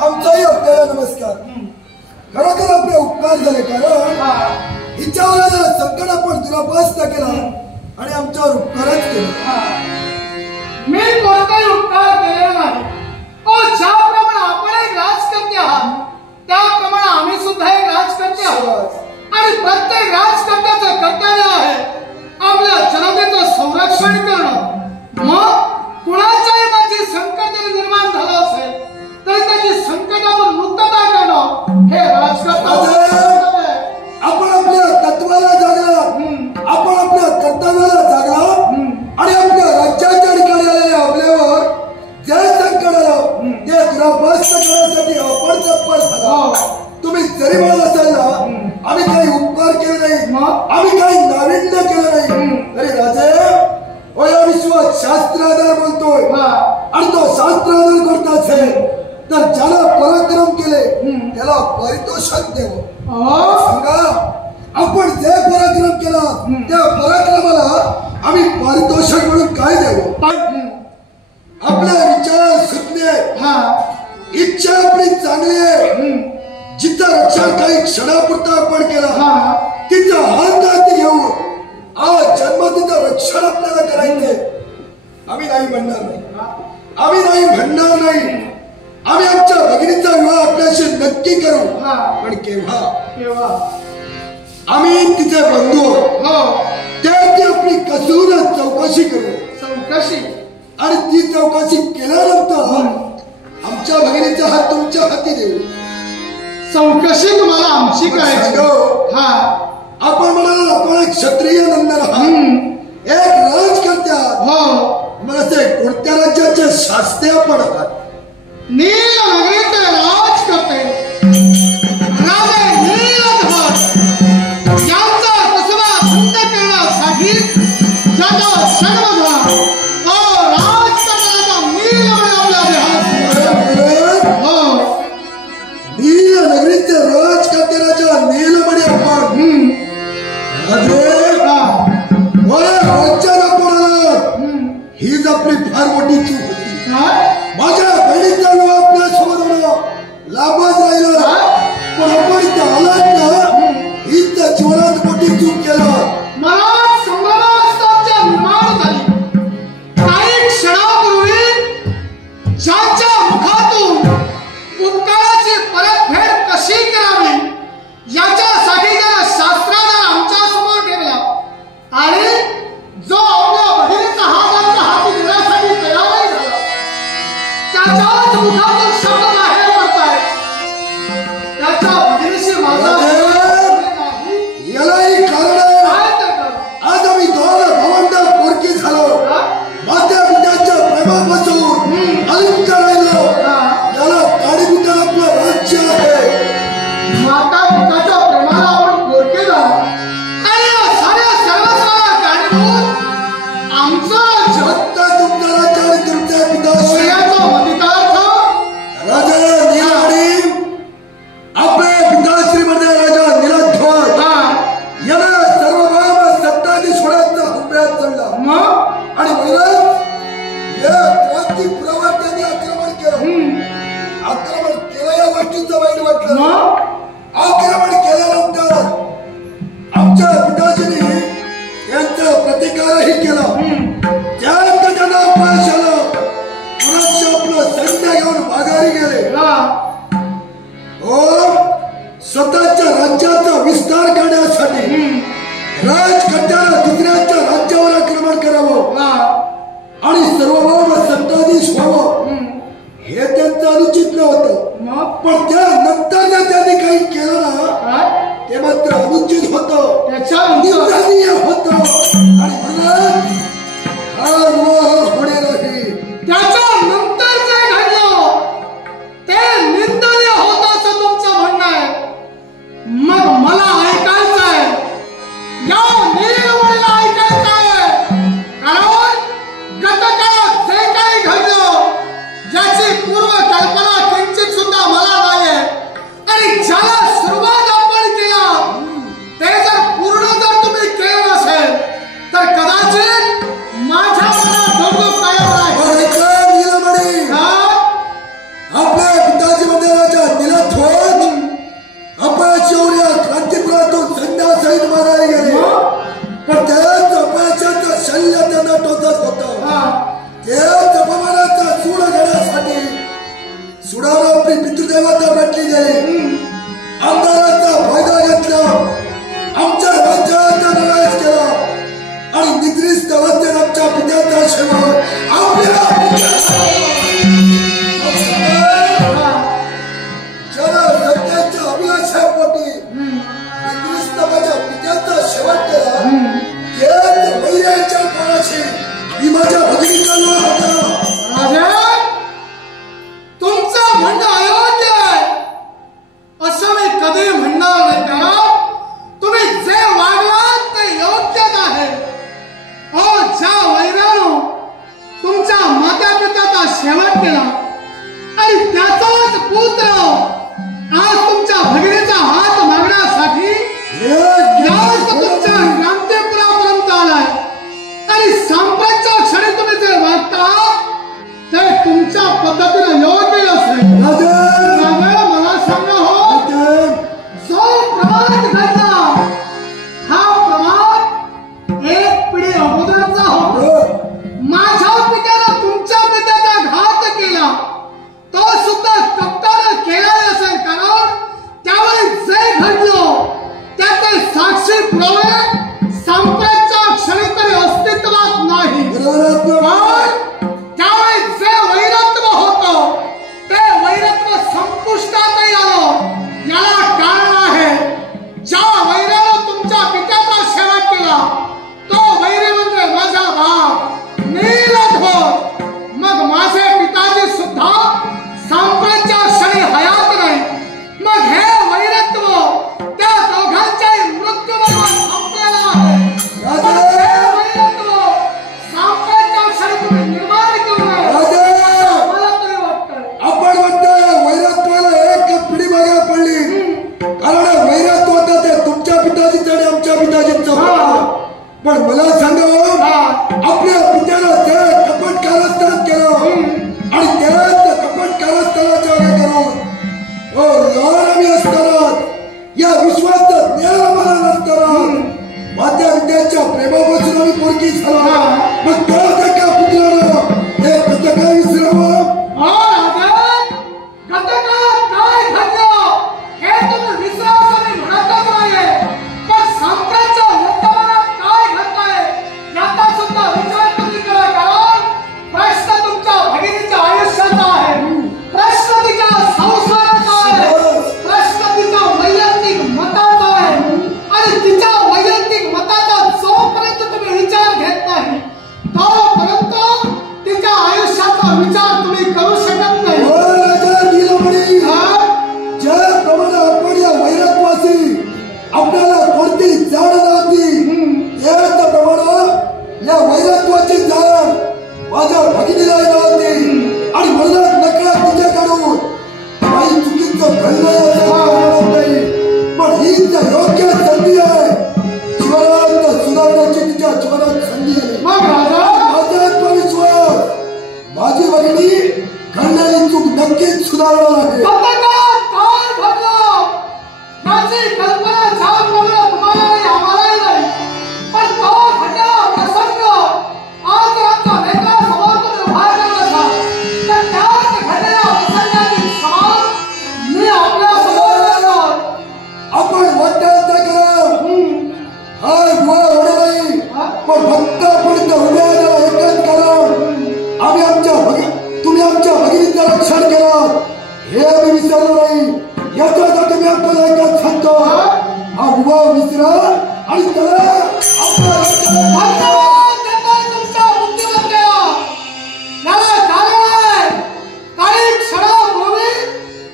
आमचाही आपल्याला नमस्कार. खरोखर आपले उपकार झाले. कारण हिच्यावर संकट आपण तुला बस्त केला आणि आमच्यावर उपकारच केला. मी कोणताही उपकार केलेला नाही. ज्याप्रमाणे आपण एक राजकर्ते आहात त्याप्रमाणे आम्ही सुद्धा एक राजकर्ते आहोत. आणि प्रत्येक राजकर्त्याचं कर्तव्य आहे आपल्या जनतेचं संरक्षण करणं. मग कुणाच्याही मध्ये संकट जरी निर्माण झालं असेल तर त्याची संकटावर मुक्तता करणं हे राजकर्त्याचं. आपण आपल्या तत्वाला जागला, आपण आपल्या कर्तव्याला जागला आणि आपल्या राज्याच्या ठिकाणी आलेल्या आपल्यावर जे संकट आलं ते दुरापास्त करण्यासाठी आपण तत्पर झाला. तुम्ही आम्ही काही नाविन्य केलं नाही. अरे राजे, ओ या विश्वात शास्त्राधार बोलतोय आणि तो शास्त्राधार करत असेल तर ज्याला पराक्रम केले त्याला पारितोषिक देव. सांगा, आपण जे पराक्रम केला त्या पराक्रमाला आम्ही पारितोषिक म्हणून काय द्यावं? आपले विचार सुटणे, इच्छा आपली चांगली आहे. जिथं रक्षण काही क्षणापुरता आपण केला तिथं हात घेऊन आज जन्म तिथं रक्षण आपल्याला करायचंय. आम्ही नाही म्हणणार नाही, आम्ही नाही म्हणणार नाही. आम्ही आमच्या भगिनीचा विवाह आपल्याशी नक्की करू, पण केव्हा? आम्ही तिचे बंधू त्याची आपली कसून चौकशी करू आणि ती चौकशी केल्यानंतर आमच्या भगिनीचा हात तुमच्या हाती देऊ. चौकशी तुम्हाला आमची करायची. आपण म्हणाल आपण एक क्षत्रिय नंदन आहात, एक राजकर्त्या, मग असे कोणत्या राज्याचे शास्त्री आपण आहात? नील नगरीचे राज करते राजे नीलध्वज यांचा कसबा बंद करण्यासाठी ज्याचा जन्म झाला तो राजकर्त्याचा नील आपल्या देहात. नील नगरीचे राजकर्ते राजा नीलमणी आपण हीच आपली फार मोठी चूक होती. माझ्या बहिणीचा विवाह आपल्या सोबत होणं लाभच राहिला, पण आपण इथे आलात ना, हीच त्या जीवनात मोठी चूक केलं. मला संभ्रमावस्था निर्माण झाली. काही क्षणापूर्वी ज्यांच्या मुखातून उपकाराची परतफेड कशी करावी याच्यासाठी ज्या शास्त्राला आमच्या समोर ठेवला आणि जो आपल्या बहिणीचा हात आमच्या हाती देण्यासाठी तयारही झाला त्याच्याच मुखातून शब्द बाहेर पडताय. त्याच्या बहिणीशी माझा यालाही कारण आहे. आज आम्ही दोन भावंड पोरकी झालो, मात्या पित्याच्या प्रेमापासून अलिप्त राहिलो. याला काडीपिता आपलं राज्य आहे. माता पिताच्या प्रेमाला आपण पोरके झालो आणि या साऱ्या सर्वस्वाला कारणीभूत आमचं राज्य. फक्त तुमच्या राज्य आणि तुमच्या पिता श्रेयाचा अधिकार्थ राजा नीलमणी आपल्या पिताश्रीमध्ये राजा नीलध्वज याला सर्वभाव सत्ताधीश होण्याचा हुंब्यात चढला आणि म्हणूनच या क्रांती पुरावर त्यांनी आक्रमण केलं. आक्रमण केलं या गोष्टीचं वाईट वाटलं. आक्रमण केल्यानंतर आमच्या पिताजीने यांचा प्रतिकारही केला. त्यानंतर त्यांना अपयश आलं. पुन्हा आपलं सैन्य घेऊन माघारी गेले. स्वतःच्या राज्याचा विस्तार करण्यासाठी राजकर्त्याला दुसऱ्याच्या राज्यावर आक्रमण करावं आणि सर्वभौम सत्ताधीश व्हावं हे त्यांचं अनुचित नव्हतं. पण त्यानंतर त्यांनी काही केलं ना ते मात्र अनुचित होतं, निंदनीय होतं आणि म्हणून हा विवाह होणे नाही. त्याच्यानंतर जे घडलं ते निंदनीय होतं असं तुमचं म्हणणं आहे. मग मला ऐकायचं आहे, या नीलमणीला ऐकायचं आहे. कारण गतकाळात जे काही घडलं ज्याची पूर्व कल्पना किंचित सुद्धा मला नाही आणि ज्याला सुरुवात आपण केला ते जर पूर्ण जर तुम्ही केलं असेल तर कदाचित माझ्या मनात धोका कायम राहील. नीलमणी आपल्या पिताजीमध्ये राजा नीलध्वज अपयश येऊन या क्रांतिपुरातून सैन्यासहित मारायला गेले. पण त्याच अपयशाचं शल्य त्यांना टोचत होतं. त्याच अपमानाचा सूड घेण्यासाठी सुडाला आपली पितृदेवता भेटली गेली. आमदाराचा फायदा घेतला, आमच्या राज्याचा नवेश केला आणि निद्रिस्त अवस्थेत आमच्या पित्याचा सेवा आपल्या सत्याच्या अभिलाषापोटी निद्रिस्त माझ्या पित्याचा शेवट याचे पुरावे संप्रतच्या क्षणी तरी अस्तित्वात नाही. पण त्यावेळी जे वैरत्व होतं ते वैरत्व संपुष्टातही आलं. याला कारण आहे, ज्या वैरानं तुमच्या पित्याचा शेवट केला तो वैरी म्हणजे माझा बाप नीलध्वज. मग माझे पिताजी सुद्धा संप्रतच्या क्षणी हयात नाही. मग हे वैरत्व त्या दोघांच्याही मृत्यूबरोबर संपलेलं आहे. हे वैरत्व संप्रतच्या क्षणी तुम्ही निर्माण केलं नाही. मला तरी वाटतं आपण म्हणतोय वैरत्वाला एक पिढी मागे पडली, कारण वैरत्व होतं ते तुमच्या पिताजीचं आणि आमच्या पिताजींचं. पण मला सांगा, आपल्या पित्याला ते कपट कारस्थान केलं आणि त्यात कपट कारस्थानाच्या करून लहान आम्ही असताना या विश्वाचं ज्ञान आम्हाला नसताना माझ्या विद्याच्या प्रेमापासून आम्ही पोरकी झाला. मग त्या एका पुत्रानं हे कसं काय विसरावं? काय घडलं हे तुम्ही विश्वासाने म्हणतच नाहीये. पण संप्रतच्या वर्तमानात काय घडतंय याचा सुद्धा विचार तुम्ही करा. कारण प्रश्न तुमच्या भगिनीच्या आयुष्याचा आहे, प्रश्न तिच्या संसाराचा आहे, प्रश्न तिच्या वैयक्तिक मताचा आहे. आणि तिच्या वैयक्तिक मताचा जोपर्यंत तुम्ही विचार घेत नाही तोपर्यंत तिच्या आयुष्याचा विचार तुम्ही करू शकत नाही. ज्याप्रमाणे आपण या वैरत्वाची आपल्याला कोणती जाण नव्हती, त्याप्रमाणे या वैरत्वाची जाण माझ्या भगिनीला नव्हती. आणि मला नकळत तिच्याकडून काही चुकीचं घडलं नाही. पण ही योग्य संधी आहे, जीवनात सुधारण्याची तिच्या जीवनात संधी आहे. माझा आत्मविश्वास माझी भगिनी घडलेली चूक नक्कीच सुधारणार आहे. माझी कल्पना छान बोलणं तुम्हाला नाही, आम्हालाही नाही. पण तो घडलेला प्रसंग आज आमच्या नेत्रासमोर तुम्ही उभा केला असाल तर त्यात घडलेल्या प्रसंगाची क्षमा मी आपल्यासमोर करतो. आपण वाटत करा, हा युवा होणार नाही. पण फक्त आपण त्या उभ्या एकच करा. तुम्ही आमच्या भगिनीचं रक्षण केलं हे आम्ही विसरलो नाही. याच्यासाठी मी आपल्याला एकच सांगतो, हा युवा विसरा आणि त्याला तुमच्या बुद्धिमत्तेला याला कारण आहे. काही क्षणापूर्वी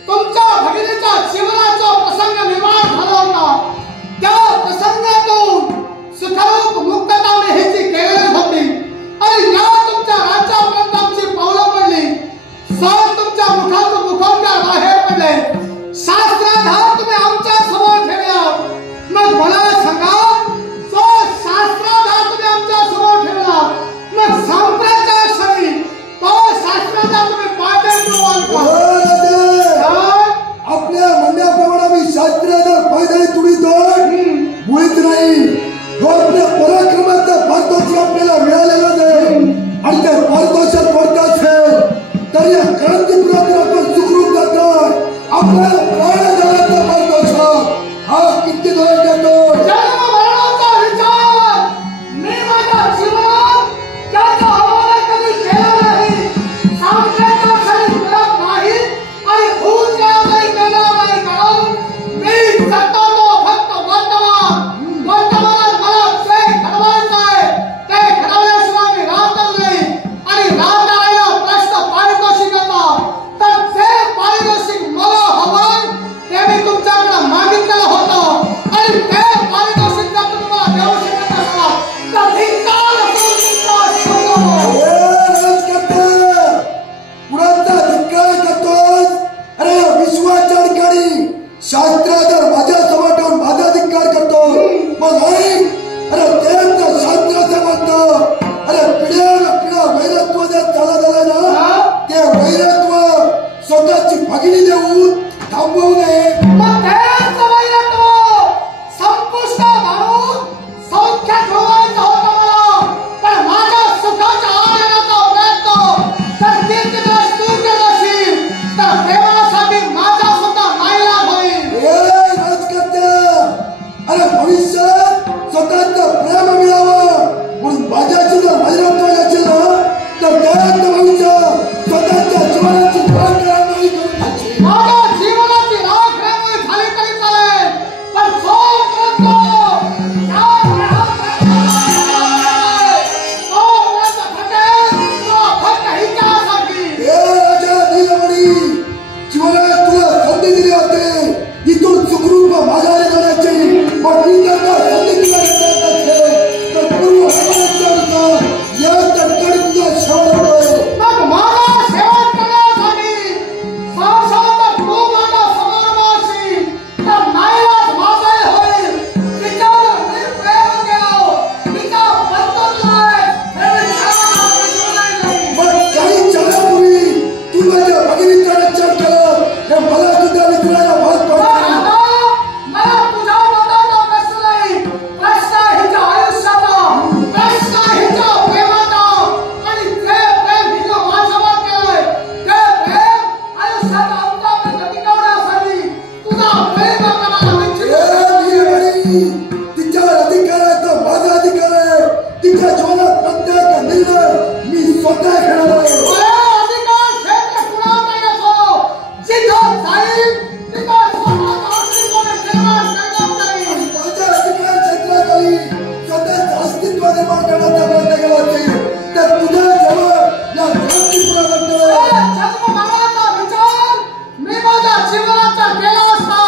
तुमच्या भगिनीच्या जीवनाचा प्रसंग निर्माण झाला होता. त्या प्रसंगातून सुखरूप मुक्तता ह्याची केलेली होती. आणि या तुमच्या राज्यापर्यंत आमची पावलं पडली. सर तुमच्या मुखातून मुखोद्गार बाहेर पडले. शास्त्राधार तुम्ही आमच्या समोर ठेवला. मग मला सांगा, जो शास्त्राधार तुम्ही आमच्या समोर ठेवला, मग संप्रतच्या क्षणी तो शास्त्राधार तुम्ही आपल्या म्हणण्याप्रमाणे आम्ही शास्त्राधार पायदळी तुडितो मुळीच नाही. जो आपल्या पराक्रमाचा पारितोषिक आपल्याला मिळालेलं नाही आणि त्या पारितोषिक कोणतं असेल तर या क्रांतीपुरातून आपण सुखरूप जातो. आपल्याला प्राण जाण्याचा पारितोषिक हा किती दोष देतो. जन्ममरणाचा विचार मी माझ्या जीवनात त्याचा हवाला कधी केला नाही, सांगण्याचा क्षणी करत नाही आणि भूतकाळातही करणार नाही. कारण मी जगतो तो फक्त वर्तमानात मला जे घडवायचं आहे ते घडवल्याशिवाय मी राहतच नाही. आणि राहणाऱ्याला प्रश्न पारितोषिकाचा, तर जे पारितोषिक मला हवं ते मी तुमच्याकडे मागितलेलं होतं. आणि ते पारितोषिक जर तुम्हाला देऊ शकत असाल तर धिक्कार असो तुमचा शब्द. पुराचा धिक्कार करतोस. अरे विश्वाच्या ठिकाणी शास्त्राधार माझ्या समोर ठेवून माझा धिक्कार करतो. मग अरे तेच शास्त्राचं म्हणतं. अरे पिढ्या वैरत्व जर चालत आलं ना, ते वैरत्व स्वतःची भगिनी देऊन थांबवू नये. मग तेच वैरत्व संपुष्टात आणून सौख्य ठेवायचं होतं मला. पण माझ्या सुखाच्या आनंदाचा प्रयत्न जर दीर्घदर्श तू केला असेल तर प्रेमासाठी माझा सुद्धा नाईलाज होईल. राजकर्ते, अरे भविष्यात नाही, तिच्यावर अधिकार आहे तो माझा अधिकार आहे. तिच्या जीवनात प्रत्येक निर्णय मी स्वतः घेणार आहे. अधिकार क्षेत्र कुणाचा नसो, जिथं जाईल तिथं स्वतःचा अस्तित्व निर्माण करणार नाही. माझ्या अधिकार क्षेत्राखाली स्वतःचं अस्तित्व निर्माण करण्याचा प्रयत्न केला जाईल तर तुझ्या जवळ या जन्ममरणाचा विचार मी माझ्या जीवनाचा केला असता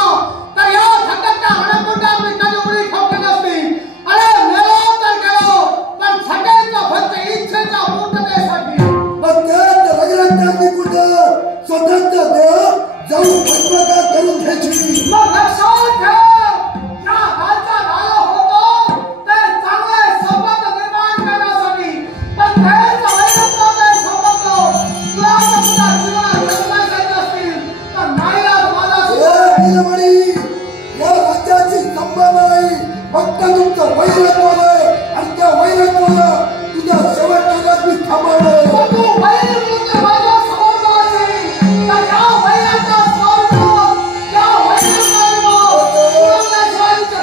तर या धक्क्याच्या हणकुंडात मी कधी उडी ठोकली नसती. अरे मेलो तर गेलो, पण सगळ्यांचा फक्त इच्छेच्या पूर्ततेसाठी. मग त्यात रगरगटांनी कुठं स्वतःचा देह जाऊन भस्मसात करून घ्यायची. मग लक्षात ठेव, या गालचा राजा होतो ते चांगले संबंध निर्माण करण्यासाठी, पण त्याचा वैरत्वाचे संबंध तुला तुझ्या जीवनात जगण्यासाठी असतील तर नाईलाज माझा नीलमणी, या राज्याची संबंध नाही, फक्त तुमचं वैरत्व आहे आणि त्या वैरत्वाला तुझ्या शेवटच्या काळात मी थांबवणार. तू वैरत्व माझ्या समोर असेल तर या वैराचा स्वाभिमान, या वैराचा तुला स्वाभिमान.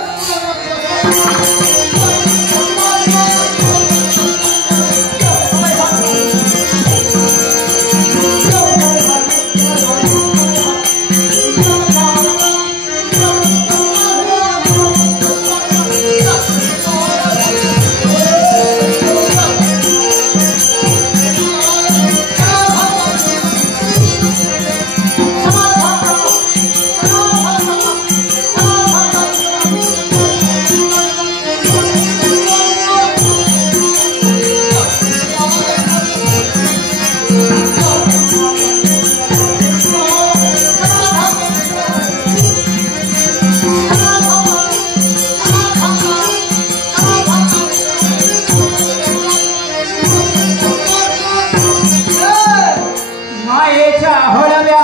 मायेच्या होळव्या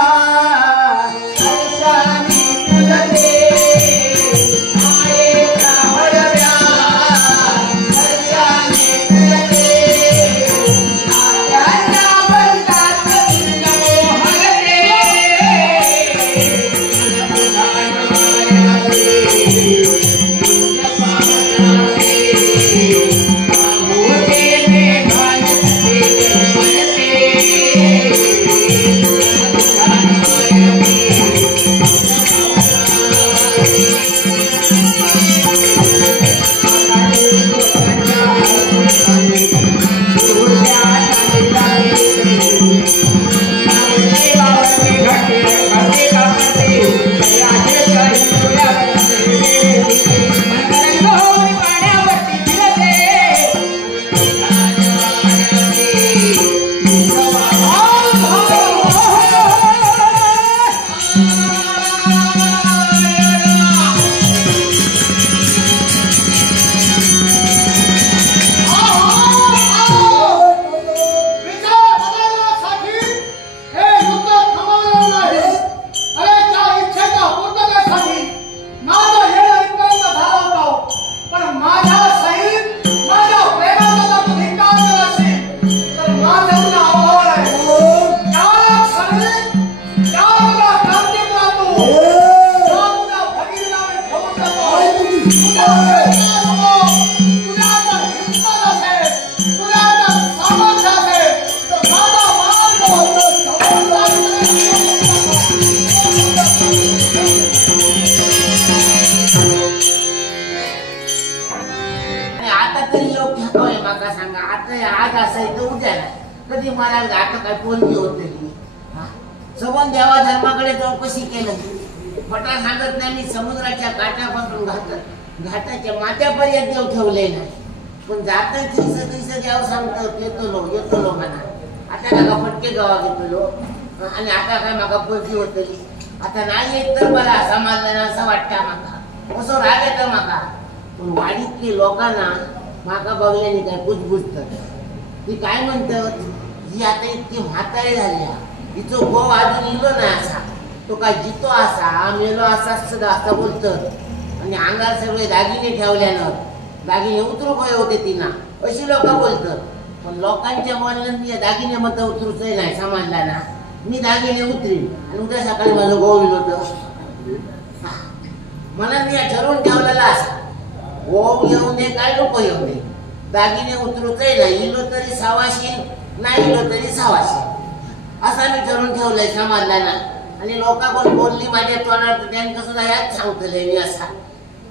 कधी मला आता काय पोरगी होते सबंध देवा धर्माकडे चौकशी केलं, पटा सांगत नाही मी समुद्राच्या काठापासून घाटाच्या माथ्यापर्यंत देव ठेवले नाही, पण जात दिवस देव सांगतो येतो लो म्हणा. आता नका फटके गावा घेतलो आणि आता काय माका पोरगी होतली, आता नाही येत तर मला समाधान असं वाटतं माका, असं राग येतं माका. पण वाडीतली लोकांना माका बघल्याने काय बुजबुजत ती काय म्हणतात, ही आता इतकी म्हातारी झाली, तिचो भाऊ अजून इलो नाही असा, तो काय जितो असा मेलो असा सुद्धा असं बोलतात. आणि अंगार सगळे दागिने ठेवल्यानं दागिने उतरू काय होते तिना अशी लोक बोलतात. पण लोकांच्या मनात मी दागिने मत उतरूच नाही समजला ना, मी दागिने उतरीन आणि उद्या सकाळी माझं भाऊ इलो तर म्हणून मी ठरवून ठेवलेला असा हो येऊ दे काय नको येऊ दे, दागिने उतरूचही नाही, इलो तरी 600, नाही इलो तरी 600 असा मी ठरवून ठेवलंय समाधाना. आणि लोकांकडून बोलली माझ्या तोंडावर त्यांना सुद्धा याच सांगतलंय मी असा.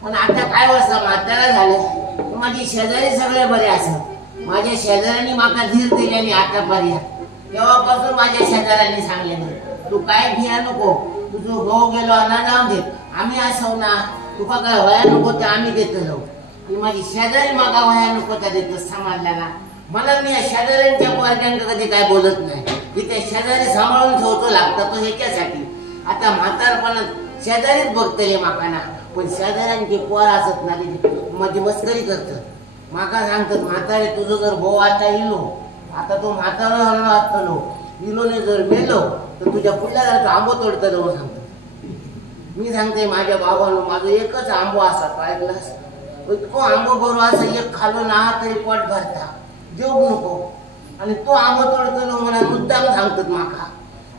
पण आता काय वाजता म्हातारा झालं, माझी शेजारी सगळे बरे असत. माझ्या शेजाऱ्यांनी माका धीर दिली आणि आतापर्यंत तेव्हापासून माझ्या शेजाऱ्यांनी सांगले तू काय भिया नको, तुझं भाऊ गेलो अना जाऊन दे, आम्ही असव ना, तुका काय वया नको तर आम्ही देतो जाऊ. आणि माझी शेजारी मागा वया नको त्या देतो समाजाला. मला मी या शेजाऱ्यांच्या पोरांच्या कधी काय बोलत नाही की ते शेजारी सांभाळून ठेवतो लागतं तो ह्याच्यासाठी. आता म्हातारपणात शेजारीच बघतले माकाना, पण शेजाऱ्यांची पोर असत ना माझी मस्करी करत. माका सांगतात म्हातारे तुझं जर भाऊ आता इलो, आता तो म्हातारा असतलो इलोने जर मेलो तर तुझ्या पुढल्या जर आंबो तोडतलो म्हणून सांगतो. मी सांगते माझ्या बाबांनो माझं एकच आंबो असा पाहिलास, इतको आंबो बरो असा एक खालो ना तरी पोट भरता जेवू नको. आणि तो आंबो तोडतलो म्हणून मुद्दाम सांगतात माका.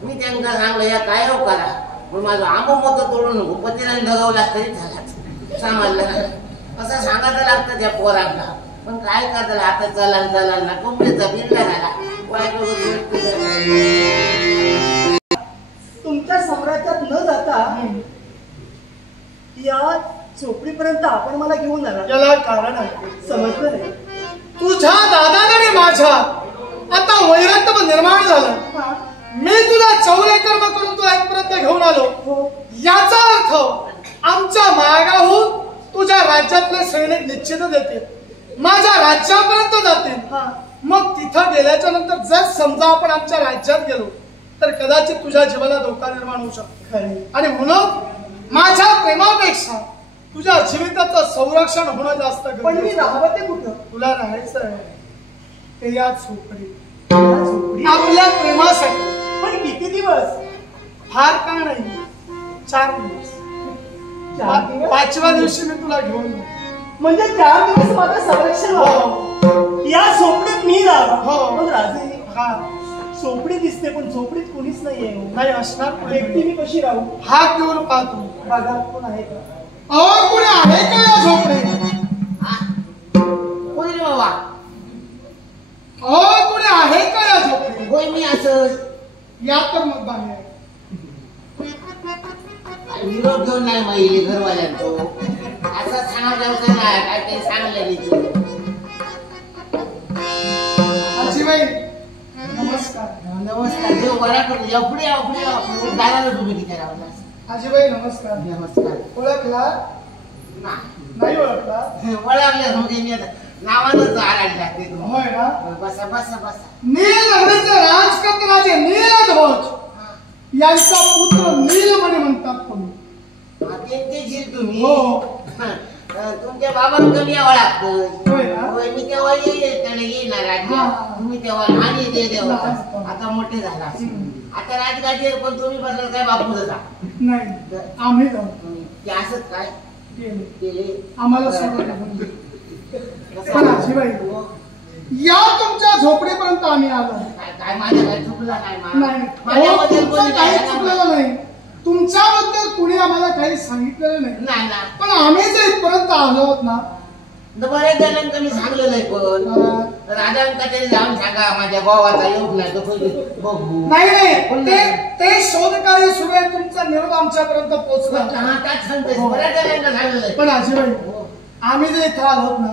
मी त्यांना सांगलं या काय हो करा, पण माझं आंबो मोठं तोडू नको, पतीने ढगवला तरी झाला सांभाळलं. असं सांगायला लागतं त्या पोरांना. पण काय करताल आता चला चला ना कंपनीचा बिल्ला झाला. तुमच्या सम्राटात न जाता या झोपडीपर्यंत आपण मला घेऊन आला, याला कारण आहे समजलं नाही. तुझ्या दादाने आणि माझ्या आता वैरत्व निर्माण झालं. मी तुला 14 कर्म करून तुला इथपर्यंत घेऊन आलो. याचा अर्थ आमच्या मागाहून तुझ्या राज्यातले सैनिक निश्चितच येतील, माझ्या राज्यापर्यंत जातील. मग तिथं गेल्याच्या नंतर जर समजा आपण आमच्या राज्यात गेलो तर कदाचित तुझ्या जीवाला धोका निर्माण होऊ शकतो. आणि म्हणून माझ्या प्रेमापेक्षा तुझ्या जीविताचं संरक्षण होणं जास्त. पण मी राहते कुठं? तुला राहायचं आहे ते या झोपडीत आपल्या प्रेमासाठी. पण किती दिवस? फार का नाही, 4 दिवस. 5व्या दिवशी मी तुला घेऊन येईन. म्हणजे 4 दिवस माझं संरक्षण व्हावं या झोपडीत मी राहावं. पण राजे झोपडी दिसते पण झोपडीत कोणीच नाहीये. नाही असणार, एकटी मी कशी राहू? हात घेऊन पाहतो भागात कोण आहे का? कोणी आहे का या झोपडीत? कोणी बाबा? कोणी आहे का या झोपडीत? होय मी असं या तर मग बाहेर. विरोध घेऊन नाही माहिती घरवाल्यांचो असं सांगायचं नाही, काय काही सांगलं नाही तू. आजीबाई नमस्कार. नमस्कार, देव बरा करू. एवढे दादाला तुम्ही तिथे राहला. आजीबाई नमस्कार. नमस्कार. ओळखला नाही? ओळखला ओळखल्या म्हणजे मी नावानच आरायला लागते. होय ना? बसा बसा बसा. नीलनगरीचे राजकर्ते नीलध्वज यांचा पुत्र नीलमणी म्हणतात तुम्ही. त्यांचे झील तुम्ही. हो. तुमच्या बाबांना कमी ओळखतं. होय ना? होय मी तेव्हा येणार राज्य. तुम्ही तेव्हा लहान देवा आता मोठे झाला. आता राजगाडीवर पण तुम्ही बसला काय बापू जा नाही, आम्ही जाऊ. ते असंच काय केले आम्हाला पण आजीबाई या तुमच्या झोपडीपर्यंत आम्ही आलो. काय माझ्या काय चुकलं नाही, माझ्याबद्दल काही चुकलेलं नाही. तुमच्याबद्दल कुणी आम्हाला काही सांगितलेलं नाही. पण आम्ही जे इथपर्यंत आलो आहोत ना, बऱ्याच जणांना मी सांगलेलं आहे. पण राजांका तरी जाऊन सांगा माझ्या भावाचा योग नाही तो बघू. नाही ते शोधकार्य सुरू आहे. तुमचा निरोप आमच्यापर्यंत पोहोचला. बऱ्याच जणांना सांगलेलं आहे. पण आजीबाई आम्ही जे इथं आलो ना,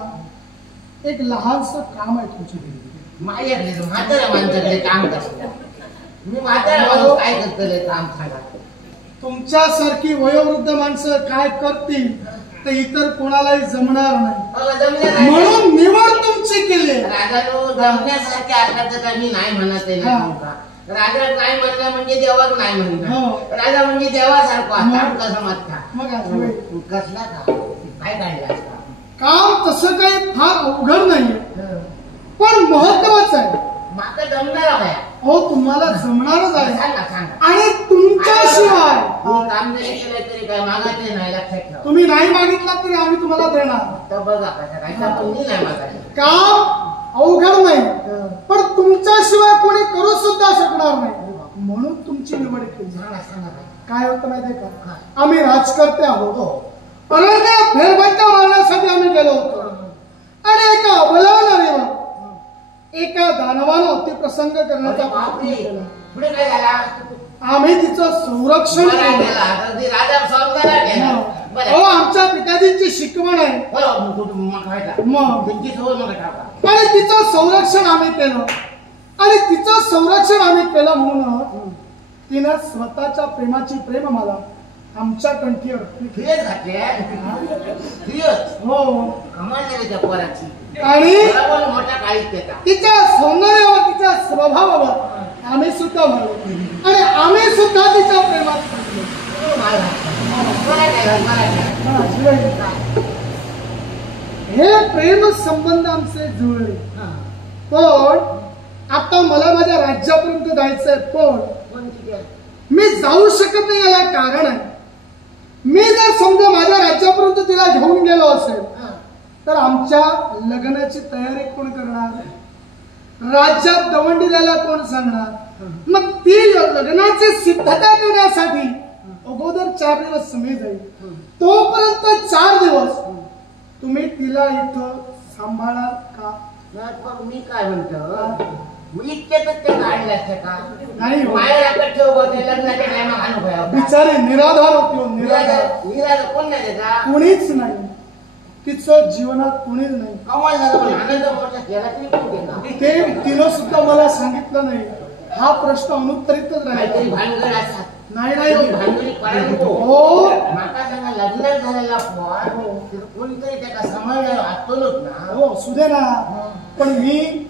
एक लहानसं काम आहे तुमच्याकडे. माझ्याकडे म्हाताऱ्या माणसाकडे काम करतो मी. म्हाताऱ्या माणूस काय करतोय काम सांगा. तुमच्यासारखी वयोवृद्ध माणसं काय करतील ते इतर कोणालाही जमणार नाही. म्हणून निवड तुमची केली. राजानो जमण्यासारखे असला तर मी नाही म्हणत आहे ना. राजा नाही म्हणलं म्हणजे देवाच नाही म्हणलं. राजा म्हणजे देवासारखं कसं म्हणता. मग कसला का काय काढला काम तसं काही फार अवघड नाहीये, पण महत्वाचं आहे. माका जमणार आहे. हो तुम्हाला जमणारच आहे. सांगा सांगा. आणि तुमच्याशिवाय काम जरी केलं तरी काय मागायचं नाही, लक्षात ठेवा. तुम्ही नाही मागितला तरी आम्ही तुम्हाला देणार. तर बघा कसं काय पण मी नाही मागायचं. काम अवघड नाही, पण तुमच्याशिवाय कोणी करू सुद्धा शकणार नाही. म्हणून तुमची निवड केली. सांगा सांगा काय होतं माहितीये का, आम्ही राजकर्ते आहोत. परंतु फेरफटका मारण्यासाठी आम्ही गेलो. मानवानं अतिप्रसंग करण्याचा बापरे, प्रयत्न केला. पुढे काय झाला? आम्ही तिचं संरक्षण बरा केलं. केला, तर ते राजा स्वागताला केला. बरं. अहो, आमच्या पित्याजींची शिकवण आहे. मग काय का? मग त्यांची सवय मग टाका. आणि तिचं संरक्षण आम्ही केलं. आणि तिचं संरक्षण आम्ही केलं म्हणून तिनं स्वतःच्या प्रेमाची प्रेममाला आमच्या कंठी अडकली. फिरत घातले फिरत हो. कमाल झाली त्या पोराची. आणि बरोबर मोठा काळीच त्याचा. तिच्या सौंदर्यावर तिच्या स्वभावावर आम्ही सुद्धा वाढलो. आणि आम्ही सुद्धा तिच्या प्रेमात पडलो. हे प्रेम संबंध आमचे जुळले. पण आता मला माझ्या राज्यापर्यंत जायचंय. पण मी जाऊ शकत नाही. याला कारण आहे, मी जर समजा माझ्या राज्यापर्यंत तिला घेऊन गेलो असेल तर आमच्या लग्नाची तयारी कोण करणार? राज्यात दवंडी द्यायला कोण सांगणार? मग ती लग्नाची सिद्धता करण्यासाठी अगोदर 4 दिवस मी जाईल. तोपर्यंत 4 दिवस तुम्ही तिला इथं सांभाळाल का? मी काय म्हणतो, मी इतक्यातच ते काढले असते का? नाही हो. मायाकडे ठेव बघ, ते लग्नाच्या टायमा घालू बिचारी निराधार होती. निराधार निराधार कोण नाही त्याचा? कोणीच नाही. तिचं जीवनात कोणीच नाही. कमाल झालं, पण आनंद मोठा केला तरी कोण देणार? ते तिनं सुद्धा मला सांगितलं नाही. हा प्रश्न अनुत्तरितच काहीतरी राहिला. भानगड असतात. नाही नाही हो. भानगडी पडा नको. हो. माका सांगा, लग्न झालेला पोर कोणीतरी त्याला सांभाळणार असतोच ना. हो सुदे ना. पण मी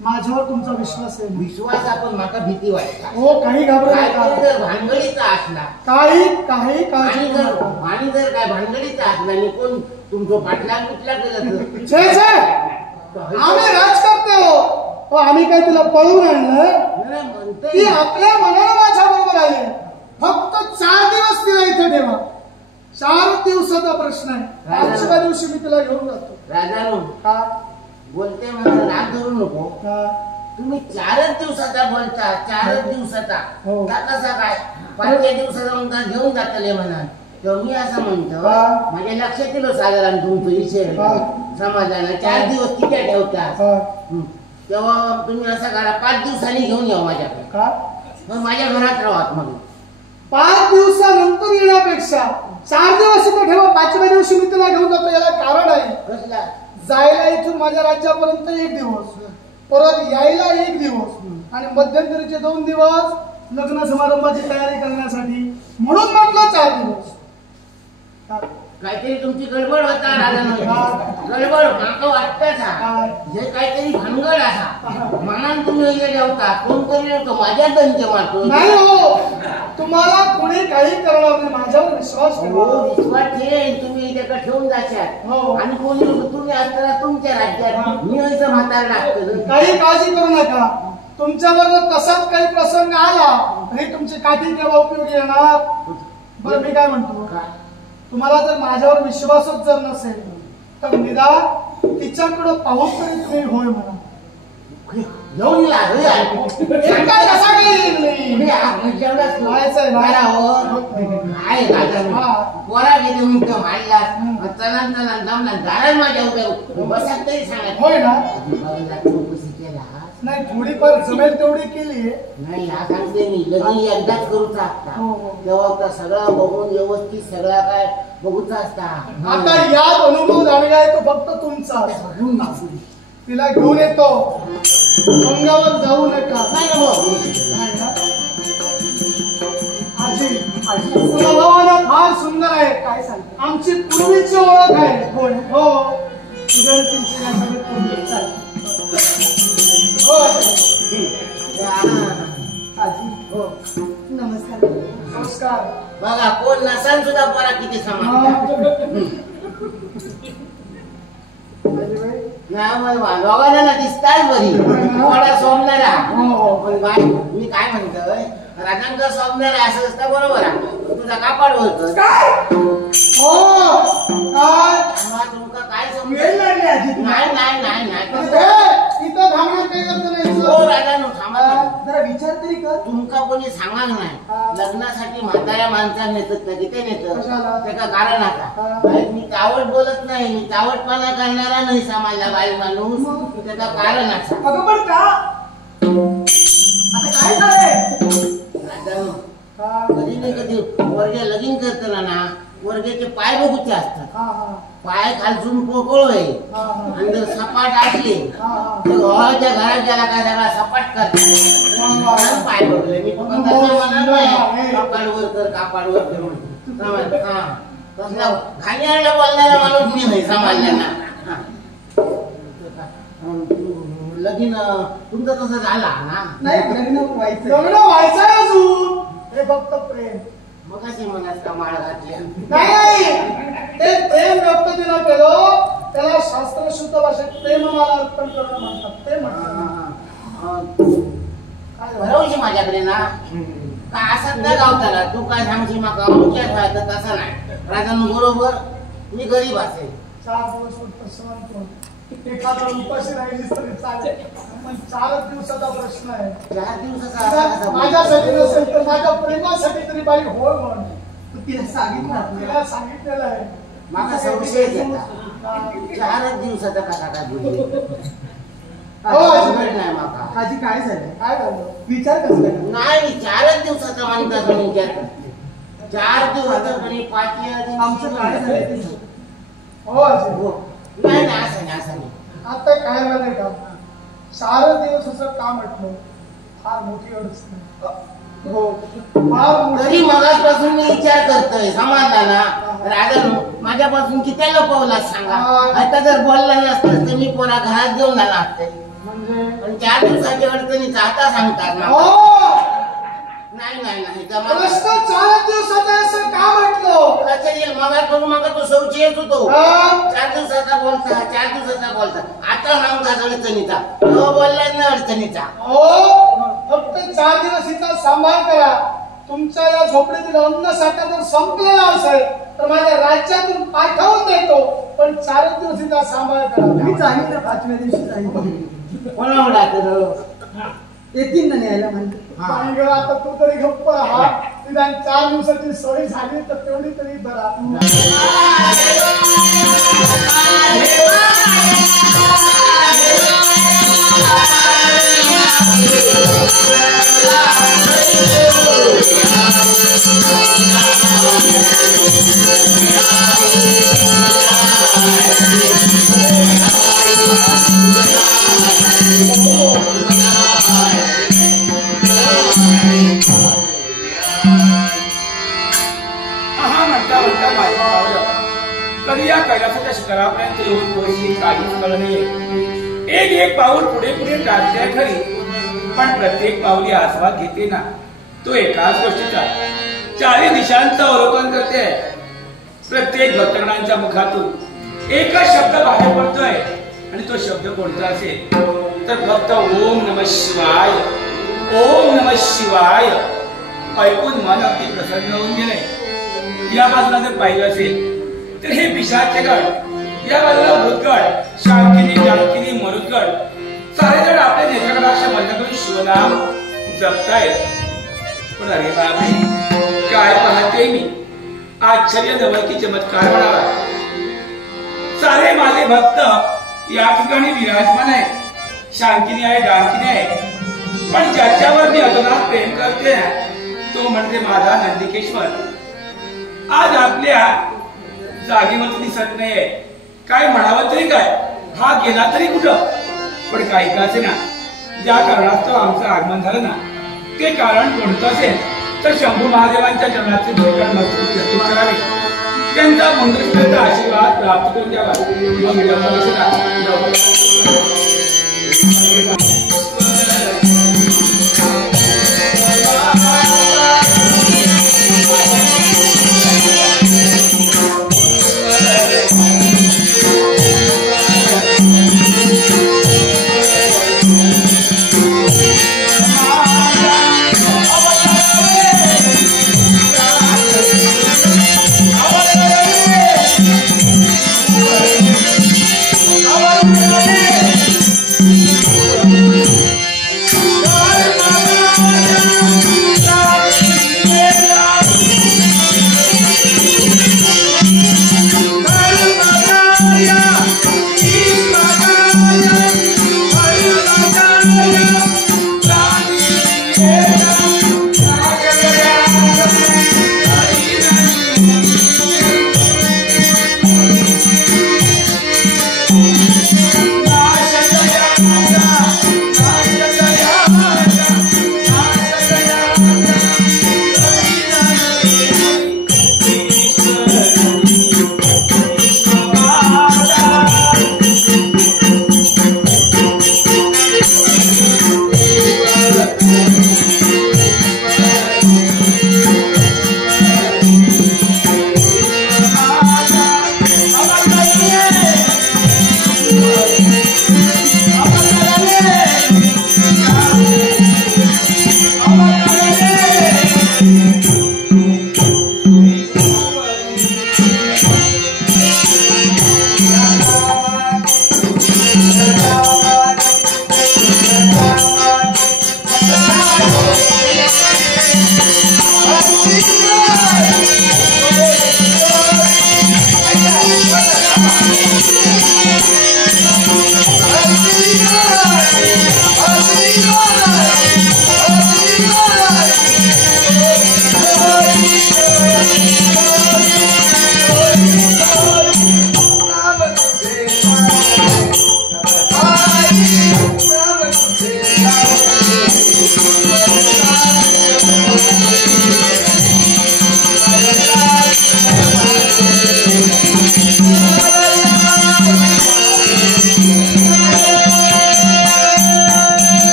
माझ्यावर तुमचा विश्वास आहे. विश्वास आपण माका भीती वाटता. हो काही घाबरू काहीतरी नका. जर भानगडीचा असला काही काही काळजी आणि करू जर नका. आणि जर काय भानगडीचा असला आणि कोण तुमचं पाठलाग कुठला केलं तर छे छे. आम्ही राजकर्ते हो. हो, आम्ही काय तिला पळून आणलं? म्हणते ती आपल्या मनाला माझ्या बरोबर आली. फक्त 4 दिवस तिला इथे ठेवा. 4 दिवसाचा प्रश्न आहे. 5व्या दिवशी मी तिला घेऊन जातो. राजानो का? बोलते मला राग धरू नको. का? तुम्ही 4च दिवसाचा बोलता. 4च दिवसाचा हो. का कसा काय 5व्या दिवसाचा म्हणता घेऊन जातले म्हणा. तेव्हा मी असं म्हणतो, हा. माझ्या लक्षात येईल साधारण तुमचं विषय हा. समाजाला 4 दिवस किती ठेवतात. हा. तेव्हा तुम्ही असं करा, 5 दिवसांनी घेऊन या माझ्याकडे. का? मग माझ्या घरात राहा म्हणून. 5 दिवसानंतर येण्यापेक्षा 4 दिवस इथे ठेवा. 5व्या दिवशी मी तिला घेऊन जातो. याला कारण आहे. कसला? जायला इथून माझ्या राज्यापर्यंत 1 दिवस, परत यायला 1 दिवस आणि मध्यंतरीचे 2 दिवस लग्न समारंभाची तयारी करण्यासाठी. म्हणून म्हटलं 4 दिवस. काहीतरी तुमची गडबड होता राजानो. गडबड माका वाटतं हे काहीतरी भानगड असा मनान तुम्ही वगैरे ठेवता. कोणतरी येतो माझ्या दंत मारतो. नाही हो. तुम्हाला कोणी काही करणार नाही. माझ्यावर विश्वास ठेवा. विश्वास ठेवेन. तुम्ही त्याला ठेवून जाशाल. हो. आणि कोणी तुम्ही असताना तुमच्या राज्यात मी असं म्हातारा लागतं. काही काळजी करू नका. तुमच्यावर जर तसाच काही प्रसंग आला तरी तुमची काठी तेव्हा उपयोगी येणार. बरं मी काय म्हणतो, तुम्हाला जर माझ्यावर विश्वासच जर नसेल तर निदान तिच्याकडे पाहून तरी तुम्ही होय म्हणा. येऊन काय कसा काही येईल नाही. व्हायचंय ना. काय राजा पोरा गेले म्हणतो मांडला चला चला जमला झाला माझ्या उभ्या बसात तरी सांगा. होय ना. चौकशी केला नाही थोडीफार जमेल तेवढी केली. नाही हा सांगते मी लग्न एकदाच करूचा असता. तेव्हा तर सगळं बघून व्यवस्थित सगळा काय बघूचा असता. आता यात अनुभव जाणगा आहे तो फक्त तुमचा. तिला घेऊन येतो. अंगावर जाऊ नका. नाही ना. आजी स्वभावानं फार सुंदर आहे. काय सांगते आमची पूर्वीची ओळख आहे. हो तुझ्या हो आजी. हो नमस्कार. नमस्कार. बघा कोण नसान सुद्धा पोरा किती समान दोघांना ना दिसताय बरी थोडा सोमणारा. पण बाय मी काय म्हणतोय राजांका सोमणारा असं असतं बरोबर आहे. तुझा कापाड होत तुमका काय समजेल. नाही नाही नाही नाही इथं धावण्यात काही अर्थ नाही. हो राजानो थांबा. जरा विचार तरी कर. तुमका कोणी सांगाल नाही लग्नासाठी म्हाताऱ्या माणसाला नेतात ना किती नेतं कशाला? त्याचा कारण आता मी चावट बोलत नाही. मी चावटपणा करणारा नाही समाजला बाई माणूस. त्याचा कारण असा अगं पण का आता काय झालंय? राजानो, कधी नाही कधी वर्ग्या लगीन करताना ना वर्ग्याचे पाय बघूचे असतात. पाय खालसून पोकळ आहे आणि जर सपाट असले तर घराच्या घरात गेला काय सगळा सपाट करतात. पाय बघले मी पण म्हणत नाही कपाळवर कर कापाडवर कर म्हणून. हा तसला घाण्याला बोलणारा माणूस मी नाही सांभाळल्याना. लगीन तुमचं तसं झाला ना? नाही, लग्न व्हायचंय अजून. हे फक्त प्रेम. मग कशी म्हणास का माळ घातल्या? नाही, ते प्रेम व्यक्त दिलं केलं त्याला शास्त्रशुद्ध भाषेत प्रेममाला अर्पण करणं म्हणतात. ते म्हणतात भरवशी माझ्याकडे ना का असं ना गावताला तू काय सांगशी माका मुख्यात व्हायचं तसं नाही. राजांनो बरोबर मी गरीब असेल. 4 दिवस सहन करून एखादा उपाशी राहिलीस तरी चालेल, पण 4 दिवसाचा प्रश्न आहे. 4 दिवसाचा माझ्यासाठी नसेल तर माझ्या प्रेमासाठी तरी बाई होय म्हण. तिला सांगितलेलं आहे. माझा संशय घेता 4 दिवसाचा कसा काय बोलली नाही माका. काजी काय झालं? काय झालं? विचार कसं केला? नाही 4 दिवसाचा माणसाचा विचार करते. 4 दिवसाचा कोणी 5 आमचं काय झालं? हो अजय. नाही नाही असं नाही असं नाही. आता काय झालंय का 4 दिवस असं का म्हटलं फार मोठी अडचण. हो फार तरी मगापासून मी विचार करतोय समाधाना राजानो माझ्यापासून किती लपवला सांगा. आता जर बोलला नसतं तर मी पोरा घरात घेऊन आला असते. म्हणजे पण 4 दिवसाच्या अडचणीचा आता सांगतात ना. नाही नाही नाही प्रश्न 4 दिवसाचा असं का म्हटलं? मगा तो शौची येत होतो. 4 दिवसाचा बोलता 4 दिवसाचा बोलता आता सांगता अडचणीचा तो बोलला ना अडचणीचा. हो फक्त 4 दिवस हिचा सांभाळ करा. तुमच्या या झोपडीतील अन्न साठा जर संपलेला असेल तर माझ्या राज्यातून पाठवून देतो, पण 4 दिवस हिचा सांभाळ करा. मी जाईल ना 5व्या दिवशी जाईल. कोणा येतील ना न्यायला म्हणते. आता तू तरी गप्प हा. निदान 4 दिवसाची सोय झाली तर तेवढी तरी बरा. कधी या कैलासाच्या शिखरापर्यंत येऊन पोहोचली काहीच कळलं नाहीये. एक पाऊल पुढे पुढे टाकते खरी, पण प्रत्येक पाऊली आस्वाद घेते ना तो एकाच गोष्टीचा 4 दिशांचं अवलोकन करते. प्रत्येक भक्तगणांच्या मुखातून एकच शब्द बाहेर पडतोय आणि तो शब्द कोणता असेल तर फक्त ओम नमः शिवाय. ओम नमः शिवाय ऐकून मन अगदी प्रसन्न होऊन गेले. या बाजूला जर पाहिलं असेल तर हे पिशाच्य गड, या बाजूला भूतगड, शांकिनी जानकिनी मरुदगड सारे जण आपल्या नेत्रकटाक्ष बंद करून शिवनाम जपतायत. पण अरे बापरे काय पाहते मी आश्चर्य नवल की चमत्कार म्हणावा. सारे माझे भक्त या ठिकाणी विराजमान आहे. शांकिनी आहे जानकिनी आहे, पण ज्याच्यावर मी अतोनात प्रेम करते तो म्हणजे माझा नंदिकेश्वर. आज आपल्या जागेवरती दिसत नाहीये. काय म्हणावं तरी काय, हा गेला तरी कुठं. पण काही का असे ना ज्या कारणास्तव आमचं आगमन झालं ना ते कारण कोणतं असेल तर शंभू महादेवांच्या चरणाचे ठिकाण मस्तूर करावे, त्यांचा मंगलपूर्णचा आशीर्वाद प्राप्त करून द्यावा.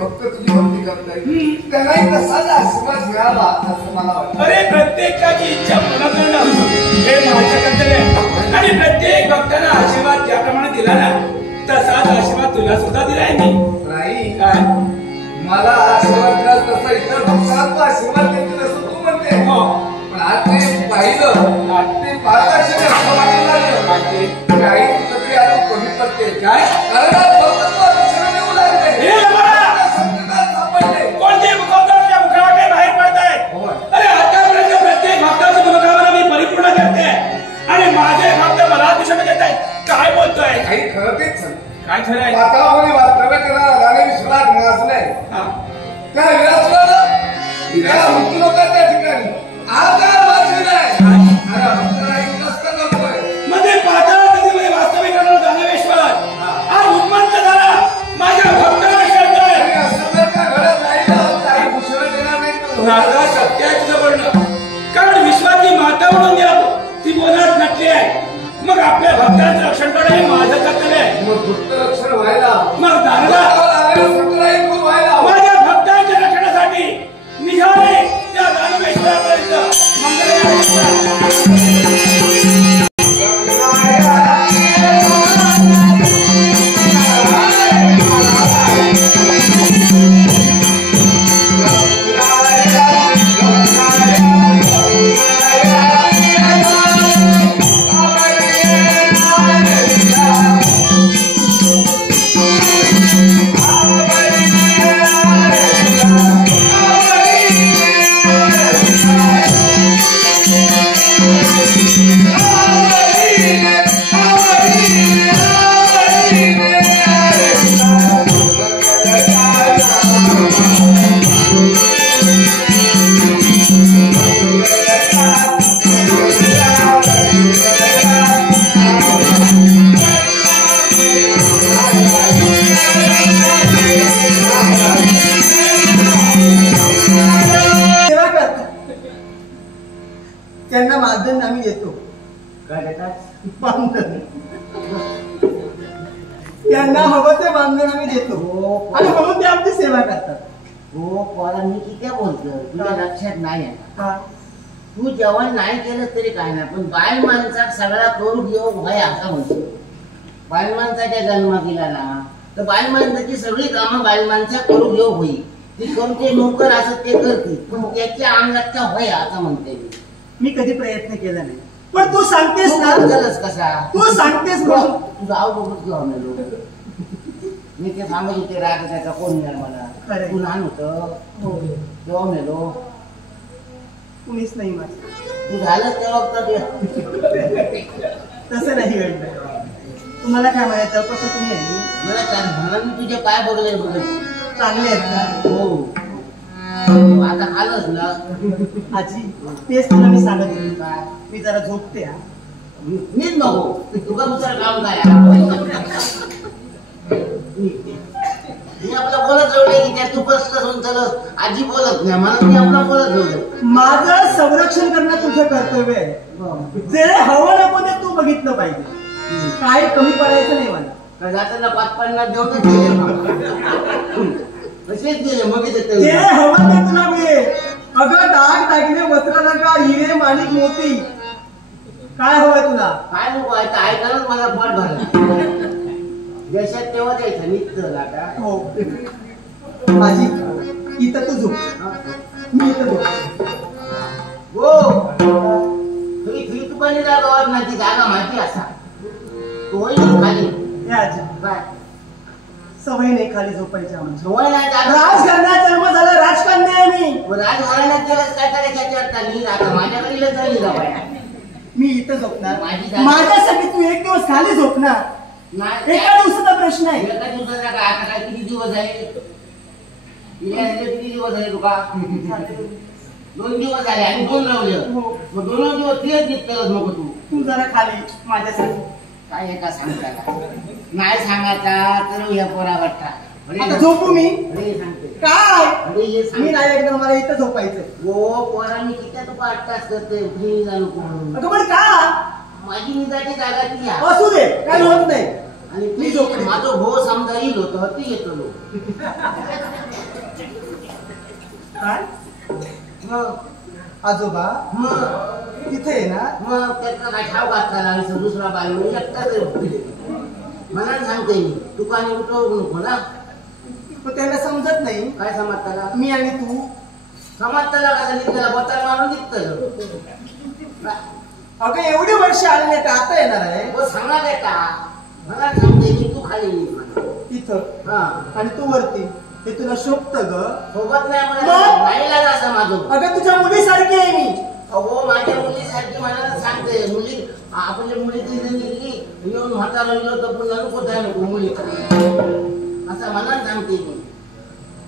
भक्त तुझी भक्ती करतायत त्यांनाही तसाच आशीर्वाद मिळावा असं मला वाटतं. अरे प्रत्येकाची इच्छा पूर्ण करणं हे माझं कर्तव्य आहे. आणि प्रत्येक भक्ताला आशीर्वाद ज्याप्रमाणे दिला ना तसाच आशीर्वाद तुला सुद्धा दिलाय मी. नाही काय मला आशीर्वाद दिला तसा इतर भक्तांना तू आशीर्वाद देते असं तू म्हणते. हो. पण आज ते पाहिलं आज ते पाहता असं वाटायला लागलं काही कुठेतरी आता कमी पडते काय कारण आज भक्त तू अतिशय येऊ लागले हे बघा. संकटात सापडले. कोणते मुखवटा मुखावटे बाहेर पडताय. अरे आतापर्यंत प्रत्येक भक्ताची मनोकामना मी परिपूर्ण करते आणि माझे भक्त मला दिशा देत आहेत. काय बोलतोय काही खरं तेच सांग. काय खरं आहे. वातावरणाने वास्तव्य करणारा राणे विश्वनाथ मासले हा. त्या विरासला त्या मृत्यू लोकांच्या ठिकाणी आजार वाचलेलाय. अरे भक्ताला एक कष्ट नकोय. मध्ये पाताळ नदीमध्ये वास्तव्य करणारा दानवेश्वर आज उन्मत्त झाला. माझ्या भक्ताला शोधतोय. आणि असं जर का घडत राहिलं काही भूषण देणार नाही तू. माझा सत्य आहे तुझं बोलणं. कारण विश्वाची माता म्हणून ती बोलत नटली आहे. मग आपल्या भक्तांचं रक्षण करणं हे माझं कर्तव्य आहे. मग भक्त रक्षण व्हायला मग दानला आलेलं संतराई कोण व्हायला माझ्या भक्तांच्या रक्षणासाठी निघाले त्या दानवेश्वरापर्यंत त्यांना मानधन आम्ही देतो. काय देतात मानधन त्यांना हवं ते मानधन आम्ही देतो आणि म्हणून ते आमची सेवा करतात. हो पोरा मी किती बोलतो तुझ्या लक्षात नाही आहे. हा. तू जेवण नाही केलं तरी काय नाही पण बाल माणसात सगळा करून योग व्हाय असं म्हणतो. बाल माणसाच्या जन्म केला ना तर बाल माणसाची सगळी कामं बाल माणसा करून योग होईल. ती करून ते नोकर असं ते करतील पण त्याच्या अंगाचा होय असं म्हणते मी. मी कधी प्रयत्न केला नाही पण तू सांगतेस ना कसा तू सांगतेस म्हणून तुझं आव बघत घेऊ आम्ही मी ते सांगत होते राग त्याचा कोण मिळाला मला. तू लहान होत तेव्हा मेलो कुणीच नाही माझं. तू झालं तेव्हा तसं नाही घडलं. तुम्हाला काय म्हणायचं कसं तुम्ही आहे मला काय म्हणा मी तुझे पाय बघले बघत चांगले आहेत ना. हो आता आलोच ना आजी तेच तुला मी सांगत होते. काय मी जरा झोपते. मीच नको तुला दुसरं काम काय मी आपलं बोलत राहले की त्या तू प्रश्न होऊन चालत आजी बोलत नाही मला मी आपला बोलत राहले. माझं संरक्षण करणं तुझं कर्तव्य आहे. जे हवं नको ते तू बघितलं पाहिजे. काय कमी पडायचं नाही मला. जाताना 5-50 देऊनच गेले कसेच गेले मग जे हवं ते तुला मिळेल. अगं दाग दागिने वस्त्रलंकार हिरे माणिक मोती काय हवंय तुला. काय नको आहे ऐकायलाच मला पोट भरला. देशात तेव्हा द्यायचं निघतं आता. हो माझी इथं तू झोप मी इथं झोप. हो तुझी तुकानी जागा नाही ती जागा माहिती असा तोही खाली हे आजी काय सवय नाही खाली झोपायची आम्हाला. सवय नाही जागा राजकारणात जन्म झाला राजकारणी आहे मी. राजघराण्यात गेलं काय करायच्या मी आता माझ्याकडे झाली जावा मी इथं झोपणार. माझी जागा- माझ्यासाठी तू एक दिवस खाली झोपणार. नाही एका दिवसाचा प्रश्न आहे. एका दिवसाचा काय आता काय किती दिवस झाले किती दिवस झाले तुका 2 दिवस झाले आणि 2 रावलं हो. मग 2 दिवस तेच निघतलंच नको तू जरा खाली माझ्यासाठी. काय आहे का सांगता नाही सांगायचा तर या पोरा वाटता आता झोपू मी सांगते काय अरे हे मी सांग नाही ऐकणार. मला इथं झोपायचं. हो पोरा मी किती तू 8 तास करते फ्री झालो म्हणून अगं पण का माझी निजाची जागा ती आहे. असू दे काय होत नाही. आणि मी झोपले. माझं भो समजा येईल होतं ती येतो काय मग आजोबा मग इथे आहे ना मग त्याचा काय ठाव घातला दुसरा बाई मी एकटाच मला सांगते मी तू पाणी उठवू नको ना. पण त्याला समजत नाही. काय समज त्याला मी आणि तू समज त्याला कसा निघताला बोटाला मारून निघतं. अगं एवढी वर्ष आले नाही तर आता येणार आहे. हो सांगा बेटा मला सांगते मी तू खाली इथं हा आणि तू वरती हे तुला शोभत ग. सोबत नाही मग? नाही लागला असं माझं. अगं तुझ्या मुलीसारखी आहे मी. अहो माझ्या मुलीसारखी मला सांगते मुली आपल्या मुली तिथे निघली येऊन म्हातारा गेलो तर पुन्हा नको जाय नको मुली असं मला सांगते मी.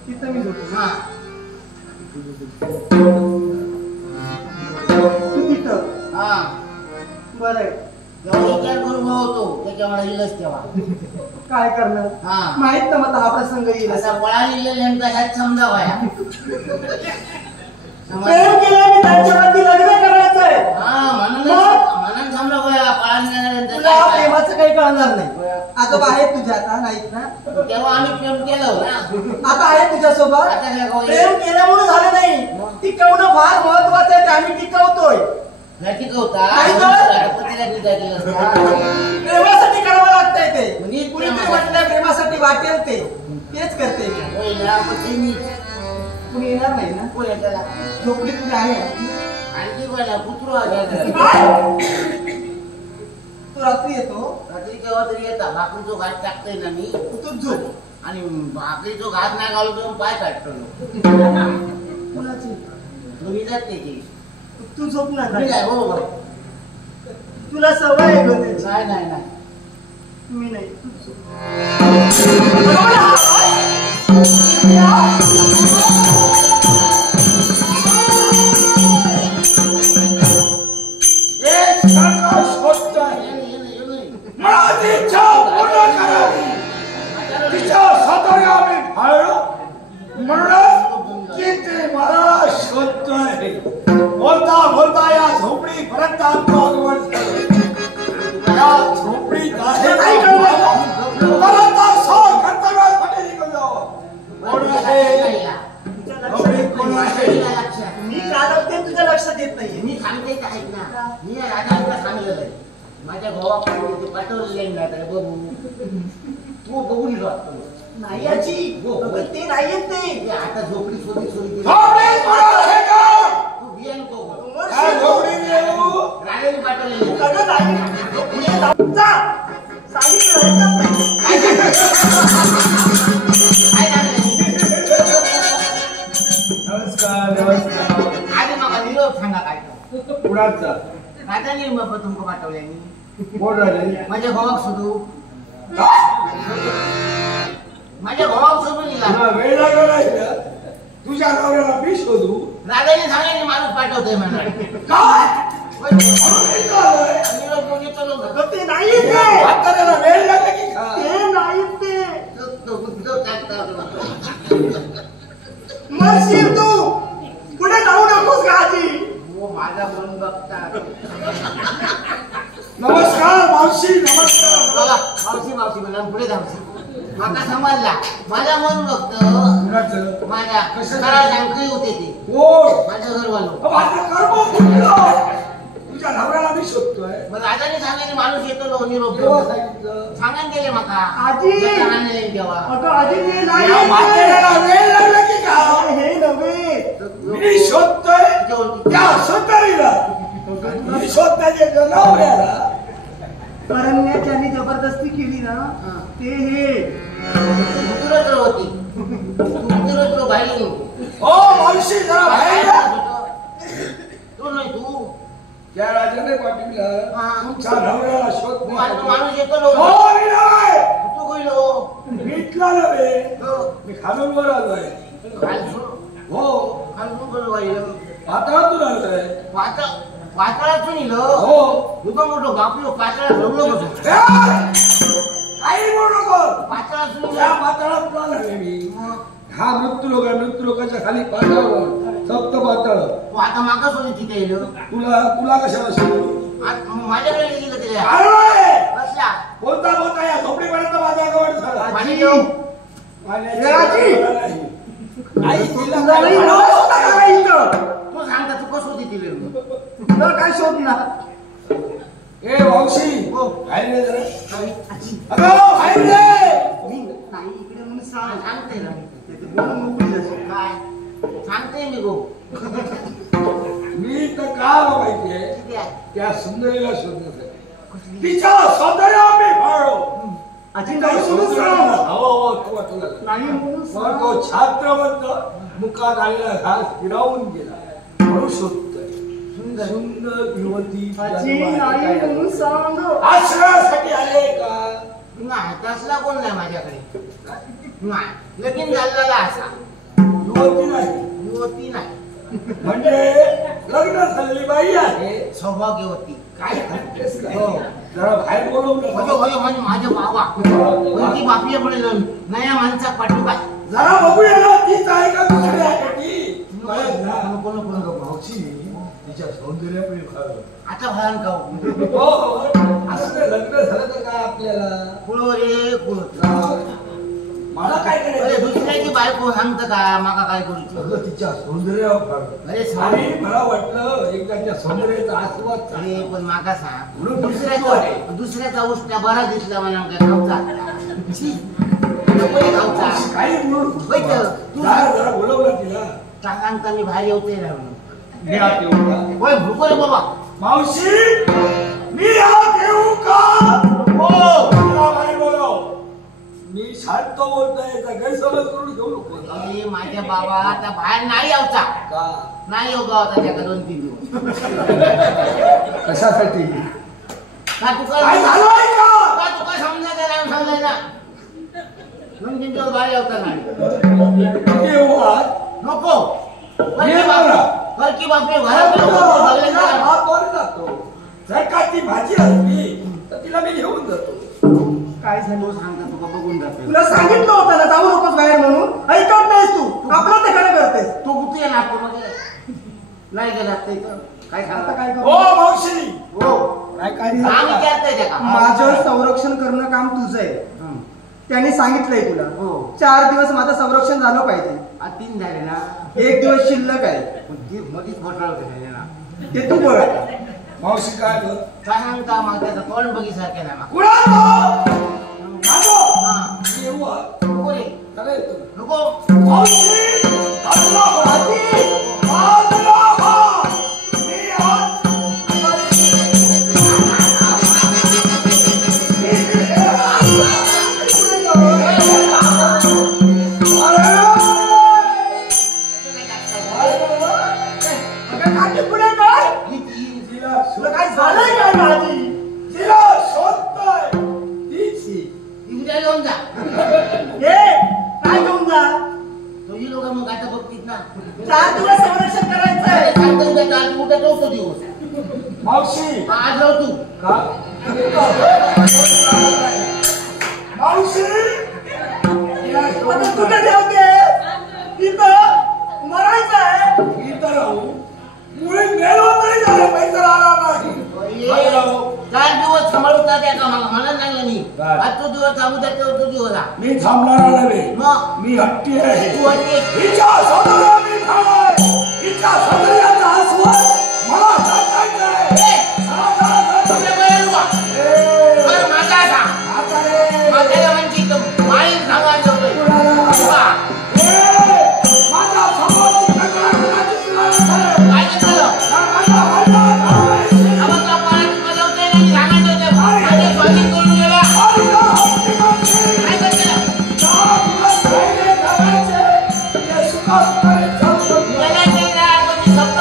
तिथं मी झोपतो. हा तू तिथं हा बरं आहे. जेव्हा विचार करून होतो त्याच्यामुळे येईलच तेव्हा काय करणार हा. माहित ना मला हा प्रसंग येईल. असा पळाली नेमका ह्यात समजा वया प्रेम केलं मी त्यांच्यावरती लग्न करायचंय. हा म्हणून समजा वया पळाली तुला प्रेमाचं काही कळणार नाही. आजोबा आहे तुझ्या आता नाहीत ना. तेव्हा आम्ही प्रेम केलं ना. आता आहे तुझ्या सोबत. आता काय गं? प्रेम केल्यामुळे झालं नाही. टिकवणं फार महत्वाचं आहे ते आम्ही टिकवतोय. नाही होता नाही तर? गणपतीला पूजा केलं असतं. प्रेमासाठी करावं लागतंय ते. म्हणजे कुणीतरी म्हटलं प्रेमासाठी वाटेल ते तेच करते मी. होय ना, मग ते मी कुणी येणार नाही ना. कोण आहे त्याला? झोपडी तुझी आहे. आणखी कोणा कुत्रू आहे काय? तू रात्री येतो. रात्री केव्हा तरी येतात भाकरीचो घाट टाकतोय ना मी तू झोप. आणि भाकरीचो घाट नाही घालू तर पाय काढतो. कुणाची तुम्ही जात त्याची तू झोपणार मी नाही. काय बरोबर तुला सवय आहे गं त्याची. नाही नाही नाही मी नाही. तू झोप. माझी इच्छा पूर्ण करावी तिच्या साताऱ्या आम्ही भाळलो म्हणून की ते मला शोधतोय. बोलता बोलता या झोपडी पर्यंत आमचं आगमन झालं. या झोपडीत आहे परत सो कर्तव्यासाठी निघलो. कोण आहे झोपडीत कोण आहे? मी कालवते तुझ्या लक्षात येत नाहीये. मी सांगते ते ऐक ना मी या राजाला सांगलेलं आहे माझ्या भावाकडे ते पाठवलेले नाही बघू तू बघून जातो नाही आजी. अगं ते नाहीये ते. ते आता झोपडी शोधी शोधी झोपडीत कोण आहे का? तू बिया नको काय झोपडीत येऊ? राजाने पाठवलेले अगं नाही. पुढे जाऊ. जा. सांगितलं नाही. काय झालं नमस्कार नमस्कार. आधी मला निरोप सांगा काय कुणाचा राजाने मग तुमको पाठवले मी कोण राहिले? माझ्या भावाक शोधू माझ्या भावाक शोधून तुला दिला वेळ लागला नाही का? तुझ्या नवऱ्याला मी शोधू? राजाने सांगितले माणूस पाठवतोय म्हणा काय? म्हणून मी इथं आलोय. निरोप घेऊन येतो लोक. अगं ते नाहीये ते. आता त्याला वेळ लागला की काय? ते नाही ते. तो टाकता मरशील तू. पुढे जाऊ नकोस का आजी. हो माझा मन बघतात नमस्कार मावशी नमस्कार. बाबा मावशी मावशी म्हणा पुढे जाऊ माका समजला माझा मन बघत कुणाचं? माझ्या घरा सांगते होते ते कोण? माझं घर वालो माझं कर्म फुटलं. तुझ्या नवऱ्याला मी शोधतोय. मग राजाने सांगितले माणूस येतो लो निरोप केव्हा घेऊन. सांगितलं? सांगान गेले माका आजी. आणले तेव्हा अगं आजी ते या नाही म्हाताऱ्याला वेळ लागला की काय? हे नव्हे. मी शोधतोय त्या सुतारीला. मी शोधताय नवऱ्याला. करण्याच्याने जबरदस्ती केली ना ते हे कुत्रच होती कुत्रच बाहेर ओ मावशी जरा बाहेर या. तू नाही तू त्या राजाने पाठविला हा. तुमच्या नवऱ्याला शोध माणूस येतो लो हो मी नाही. तू गेलो मी इथला नव्हे. मी खालून वर आलोय. हो खालून बरोबर पातळातून आलोय. पातळातून इलो हो दुका मोठो बापलो पातळा झोडलो बसो काही बोलू नको. पातळातून त्या पातळात आलोय मी. हा मृत्यू लोकांच्या खाली पातळावर सप्त पातळ. तू आता मागा सोडून तिथे येलो तुला कशाला शिकू? माझ्याकडे गेलं ते आलोय. बसला बोलता बोलता या झोपडीपर्यंत माझा गवड झाला. पाणी देऊ पाण्याची गरज नाही. आई तिला काय म्हणावं? तू सांगता तू कसं होती तिला तुला काय शोध ना ए मावशी हो. बाहेर ये जरा. नाही अगं बाहेर ये. इकडे म्हणून सांग सांगते ना बोलून मोकळी जाशील. काय सांगते मी गो मी तर का माहितीये किती आहे त्या सुंदरीला शोधण्यासाठी तिच्या सौंदर्य मी भाळलो. आजी नाही म्हणून सांग हो तू वाटलं नाही म्हणून मग सांग तो छात्रवंत मुखात आलेला घास फिरावून गेला म्हणून शोधतोय सुंदर युवती आजी नाही म्हणून सांग आश्रयासाठी आले का नाही तसला कोण नाही माझ्याकडे नाही लगीन झालेला असा युवती नाही युवती नाही म्हणजे लग्न झालेली बाई आहे सौभाग्यवती काय म्हणतेस काय? हो. जरा बाहेर बोलवून म्हणजे होय म्हणजे माझे बाबा कोणती बापी पुढे नया माणसा पाठवू काय जरा बघूया ना तीच आहे का दुसरी आहे ती नको नको नको भाऊची तिच्या सौंदर्याकडे फार आता भयान का हो हो असं नाही, लग्न झालं तर काय आपल्याला कुळो रे कुळ मला काय अरे करायचं दुसऱ्याची बायको सांगतं का माका काय करू अगं तिच्या सौंदर्यावर फार अरे आणि मला वाटलं एकदा त्या सौंदर्याचा आस्वाद अरे झाला. पण माका सांग म्हणून दुसऱ्याचा उष्ट्या बरा दिसला मला काय खाऊचा छी, नको रे खाऊचा काही म्हणून होय तर, तू जरा बोलवलं तिला सांगता मी बाहेर येऊते ना म्हणून मी आत येऊ का? होय भुको रे बाबा मावशी मी आत येऊ का हो तिला बाहेर बोलव. मी शांत बोलतोय याचा गैरसमज करून घेऊ नको अरे माझ्या बाबा आता बाहेर नाही यावचा का नाही योगा होता त्याचा 2-3 दिवस कशासाठी का तुका काय झालंय का का तुका समजायचं नाही समजाय ना 2-3 दिवस बाहेर यावता नाही येऊ आत. नको ये बघा. की बापरे घरात हात वर जातो जर का ती भाजी असली तर तिला मी घेऊन जातो काय झालं सांगता तुका बघून जातो तुला सांगितलं होतं ना जाऊ नकोस बाहेर म्हणून ऐकत नाहीस तू आपलं ते खरं करतेस तो कुठे नागपूरमध्ये नाही गेला ते तर काय आता सांगता काय हो करू मावशी हो काय काय आम्ही विचारतोय त्या का माझं संरक्षण करणं काम तुझं आहे हं. त्यांनी सांगितलंय तुला हो 4 दिवस माझं संरक्षण झालं पाहिजे आज 3 झाले ना 1 दिवस शिल्लक आहे पण ती मधीच घोटाळा होते ना ते तू बघ मावशी काय बघ काय सांगता मग त्याचं तोंड बघिसारखे ना मग कुणाला हा येऊ आत. नको रे चला येतो. नको मावशी आपला भाजी बाजूला व्हा. मी आत. अगं काकी पुढे काय तुला काय झालंय काय माझी तिला शोधतोय तीच इंडिया घेऊन जा हे काय घेऊन जा तुझी लोक मग आता बघतीत ना 4 दिवस संरक्षण करायचंय अरे सांगतो उद्या आज उद्या ठेवतो दिवस मावशी आज राहू तू का मावशी तिला आता शोधतोय. कुठे ठेवते तिथं मरायचं आहे इथं राहू मुळे मेलो तरी झालं पैसा राहणार नाही अरे, 4 दिवस सांभाळता त्या का मला सांगलं मी काय? आज तो दिवस थांबू द्या तो दिवस हा. मी थांबणार नव्हे मग मी हट्टी आहे तू आणि हिच्या सौंदर्या मी खाणार हिच्या सौंदर्याचा आस्वाद मला सांगायचा आहे. चला, चला, चला. तुझ्या बरोबर उभा. ए, बरं, माझा असा आता रे. माझ्याला म्हणजे इथं माईल सांगायचं होतं कुणाला? उभा. ए, माझा समोरची कचरा कुणाची तुला नसेल. काय केलं माझा सांगायचं आम्हाला पाण्यात बजावते आणि सांगायचं होतं माझ्या स्वाधीन करून गेला आणि तो हट्टी माणूस. काय करते दहा दिवस राहिले जगायचे. ते सुखात करायचं. गेला पण मी शब्द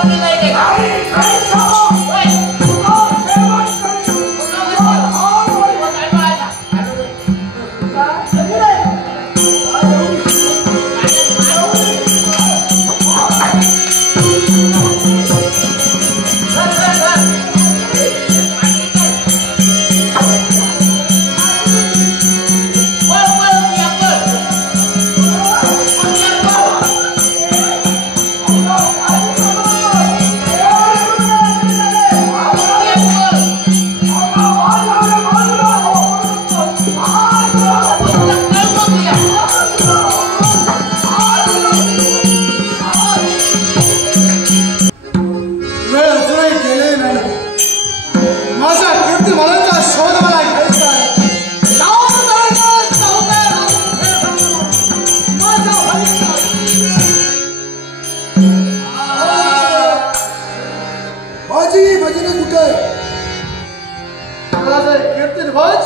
माझे कीर्तिध्वज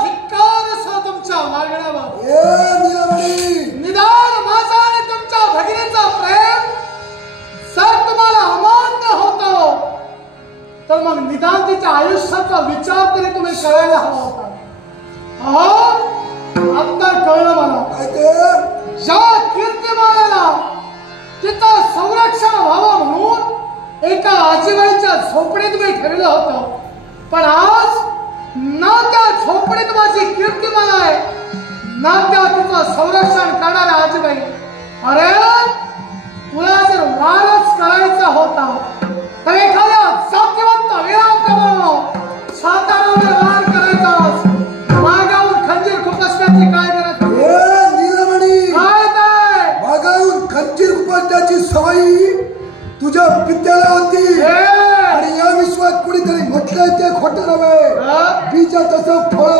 धिक्कार असो तुमच्या वागण्यावर. निदान माझा आणि तुमच्या भगिनीचा प्रेम जर तुम्हाला अमान्य होतो तर मग निदान तिच्या आयुष्याचा विचार तरी तुम्ही करायला हवा होता. आता कळलं मला ज्या कीर्तिमानाला तिचं संरक्षण व्हावं म्हणून एका आजीबाईच्या झोपडीत मी ठेवलं होतं. पण आज ना त्या झोपडीत माझी कीर्तिमान आहे ना त्या तिचं संरक्षण करणाऱ्या आजीबाई. अरे तुला जर वारच करायचा होता तर एखाद्या जातीवंत वीराप्रमाणे सातारावर वार करायचास. मागाहून खंजीर खुपसण्याची काय गरज? काय ते मागाहून खंजीर खुपसण्याची सवय तुझ्या पित्याला होती आणि या विश्वात कुणीतरी म्हटलंय ते खोटं नव्हे. बीजा तसं फळ.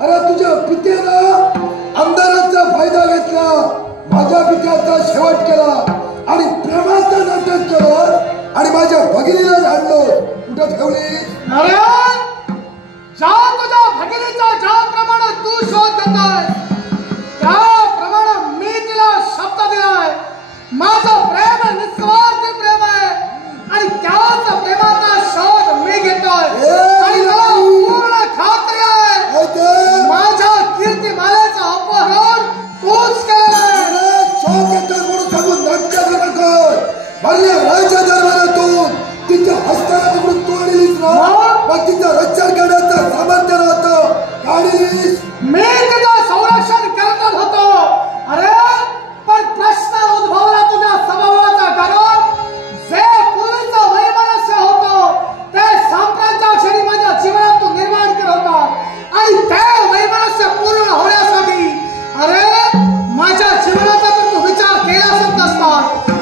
अरे तुझ्या पित्यानं आमदारांचा फायदा घेतला, माझ्या पित्याचा शेवट केला आणि प्रेमाचं नाटक केलं आणि माझ्या भगिनीला झाडलं. कुठं ठेवली? अरे ज्या तुझ्या भगिनीचा ज्याप्रमाणे तू शोध घेतोय त्याप्रमाणे मी तिला शब्द दिलाय. माझं प्रेम निस्वार्थी प्रेम आहे आणि त्याच प्रेमाचा शोध मी घेतोय आणि मला पूर्ण खात्री आहे माझ्या कीर्तिमालेचं अपहरण तूच केलंय. शोध घेतोय म्हणून सांगून नाटक कर. भरल्या राजा दरबारातून तिच्या हस्ताला पकडून तू आणलीस ना, मग तिचं रक्षण करण्याचं सामर्थ्य नव्हतं. काढलीस मी तिचं संरक्षण करतच होतो. अरे पण प्रश्न उद्भवला तुझ्या स्वभावाचा. कारण जे पूर्वीचं वैमनस्य होतं ते सांप्रतच्या क्षणी माझ्या जीवनात तू निर्माण केलं होता आणि ते वैमनस्य पूर्ण होण्यासाठी अरे माझ्या जीवनाचा तर तू विचार केलाच नसता.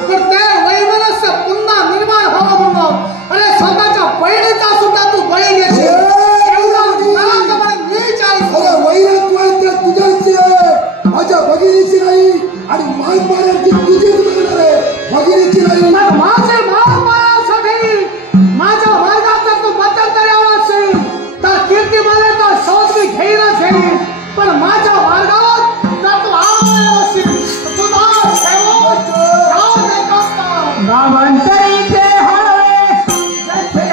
पण ते वैमनस्य पुन्हा निर्माण व्हावं म्हणून अरे स्वतःच्या बहिणीचा सुद्धा तू बळी घेशील. माझ्या भगिनीची नाही आणि मान मारण्याची तुझीच मिळणार आहे. भगिनीची नाही. माझे मान मारण्यासाठी माझ्या मार्गात जर तू बदल करायला असेल तर कीर्तिमानेचा शोध मी घेईनच घेईन. पण माझ्या मार्गावर जर तू आला असेल तुझा शेवट गावंतरीचे हळवे जसे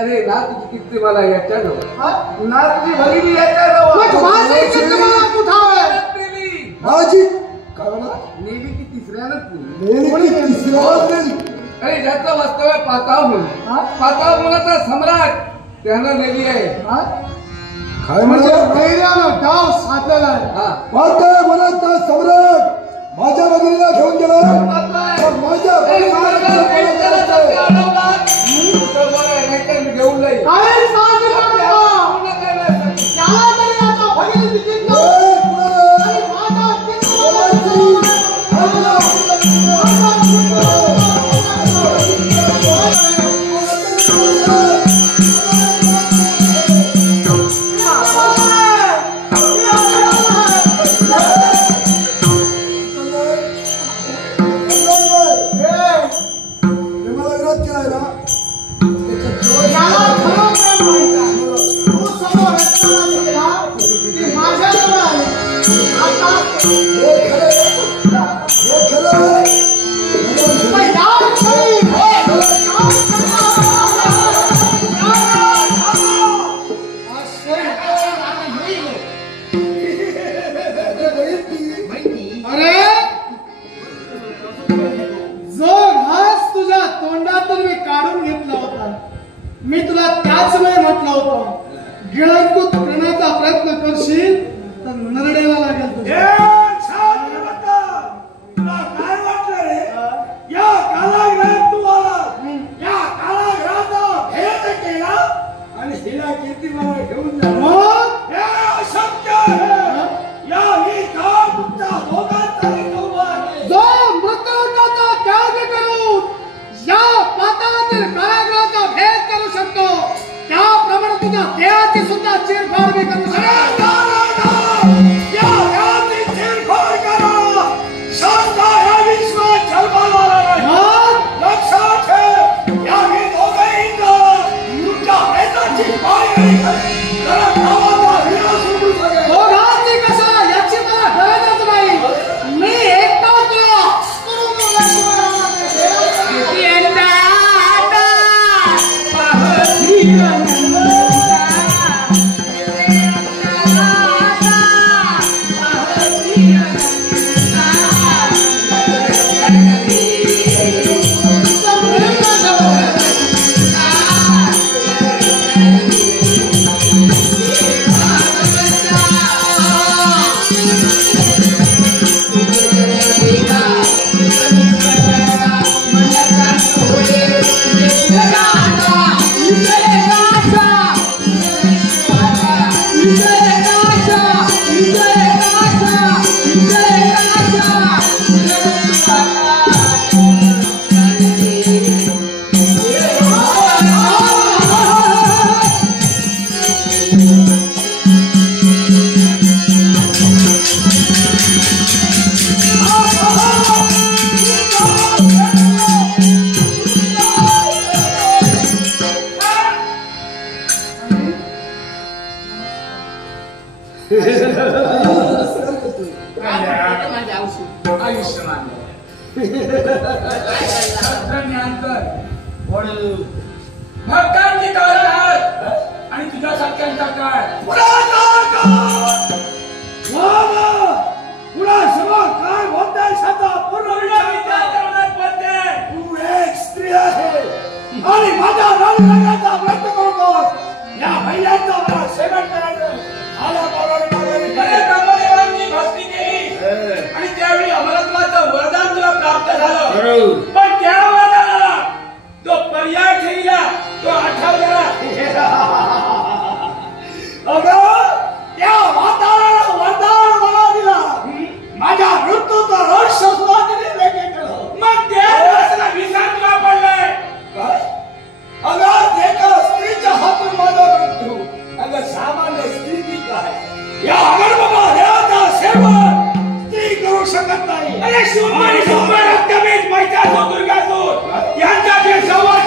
अरे ना तुझी किती मला याच्या जवळ ना तुझी भगिनी याच्या जवळ माझी काय म्हणा नेली की तिसऱ्यानच. अरे ज्याचं वास्तव्य पाताळ मुलाचा सम्राट त्यानं नेली आहे. काय म्हणा गाव साधलेला आहे. पाताळ मुलाचा सम्राट माझ्या भगिनीला घेऊन गेला. माझ्या घेऊन जाईल. तू करण्याचा प्रयत्न करशील तर नरडेला लागेल तुझ्या. तुला काय वाटलं रे? या कारागृहात तू आला, या कारागृहाचा भेद केला आणि हिला कीर्तिमान घेऊन मग हे अशक्य आहे. या ही का तुमच्या दोघांचा विनोद आहे. जो मृत्यूचा त्याग करून या पाताळातील कारागृहाचा भेद करू शकतो त्याप्रमाणे तुझ्या देहाची सुद्धा चिरफाड मी करू शकतो. या याची चिरफाड करा. शांता या विश्वात जन्माला नाही. मग लक्षात ठेव, या मी दोघंही तुमच्या प्रेताची पायरी करेन. जरा गावाचा विनाश होऊ शकेल. दोघांची कशा याची मला गरजच नाही. मी एकटा तुला आयुष्यमान भक्तांची काळ आणि तुझ्यासारख्यांचा काळ पुन्हा समोर काय बोलताय? सदा पूर्ण विचार बोलते. तू एक स्त्री आहे आणि माझ्या राजकारणाचा व्रत करतो. या भैयाचा मला सेवन करायचं. मला भक्ती केली आणि त्यावेळी अमरत्वाचं वरदान तुला प्राप्त झालं. पण त्या वरदानाला तो पर्याय ठेवला, तो आठवला. अगं त्या वातावरणाला वरदान मला दिला. माझ्या मृत्यूचं रहस्य सुद्धा तिने केलं. मग त्या रसला विसार तुला पडलाय. अगं एका स्त्रीच्या हातून माझा मृत्यू. अगं सामान्य स्त्री काय? या अगरबाबा देवाचा सेवन स्त्री करू शकत नाही. अरे शुंभर रक्तबीज मैत्यासो दुर्गासो यांचा जे संवाद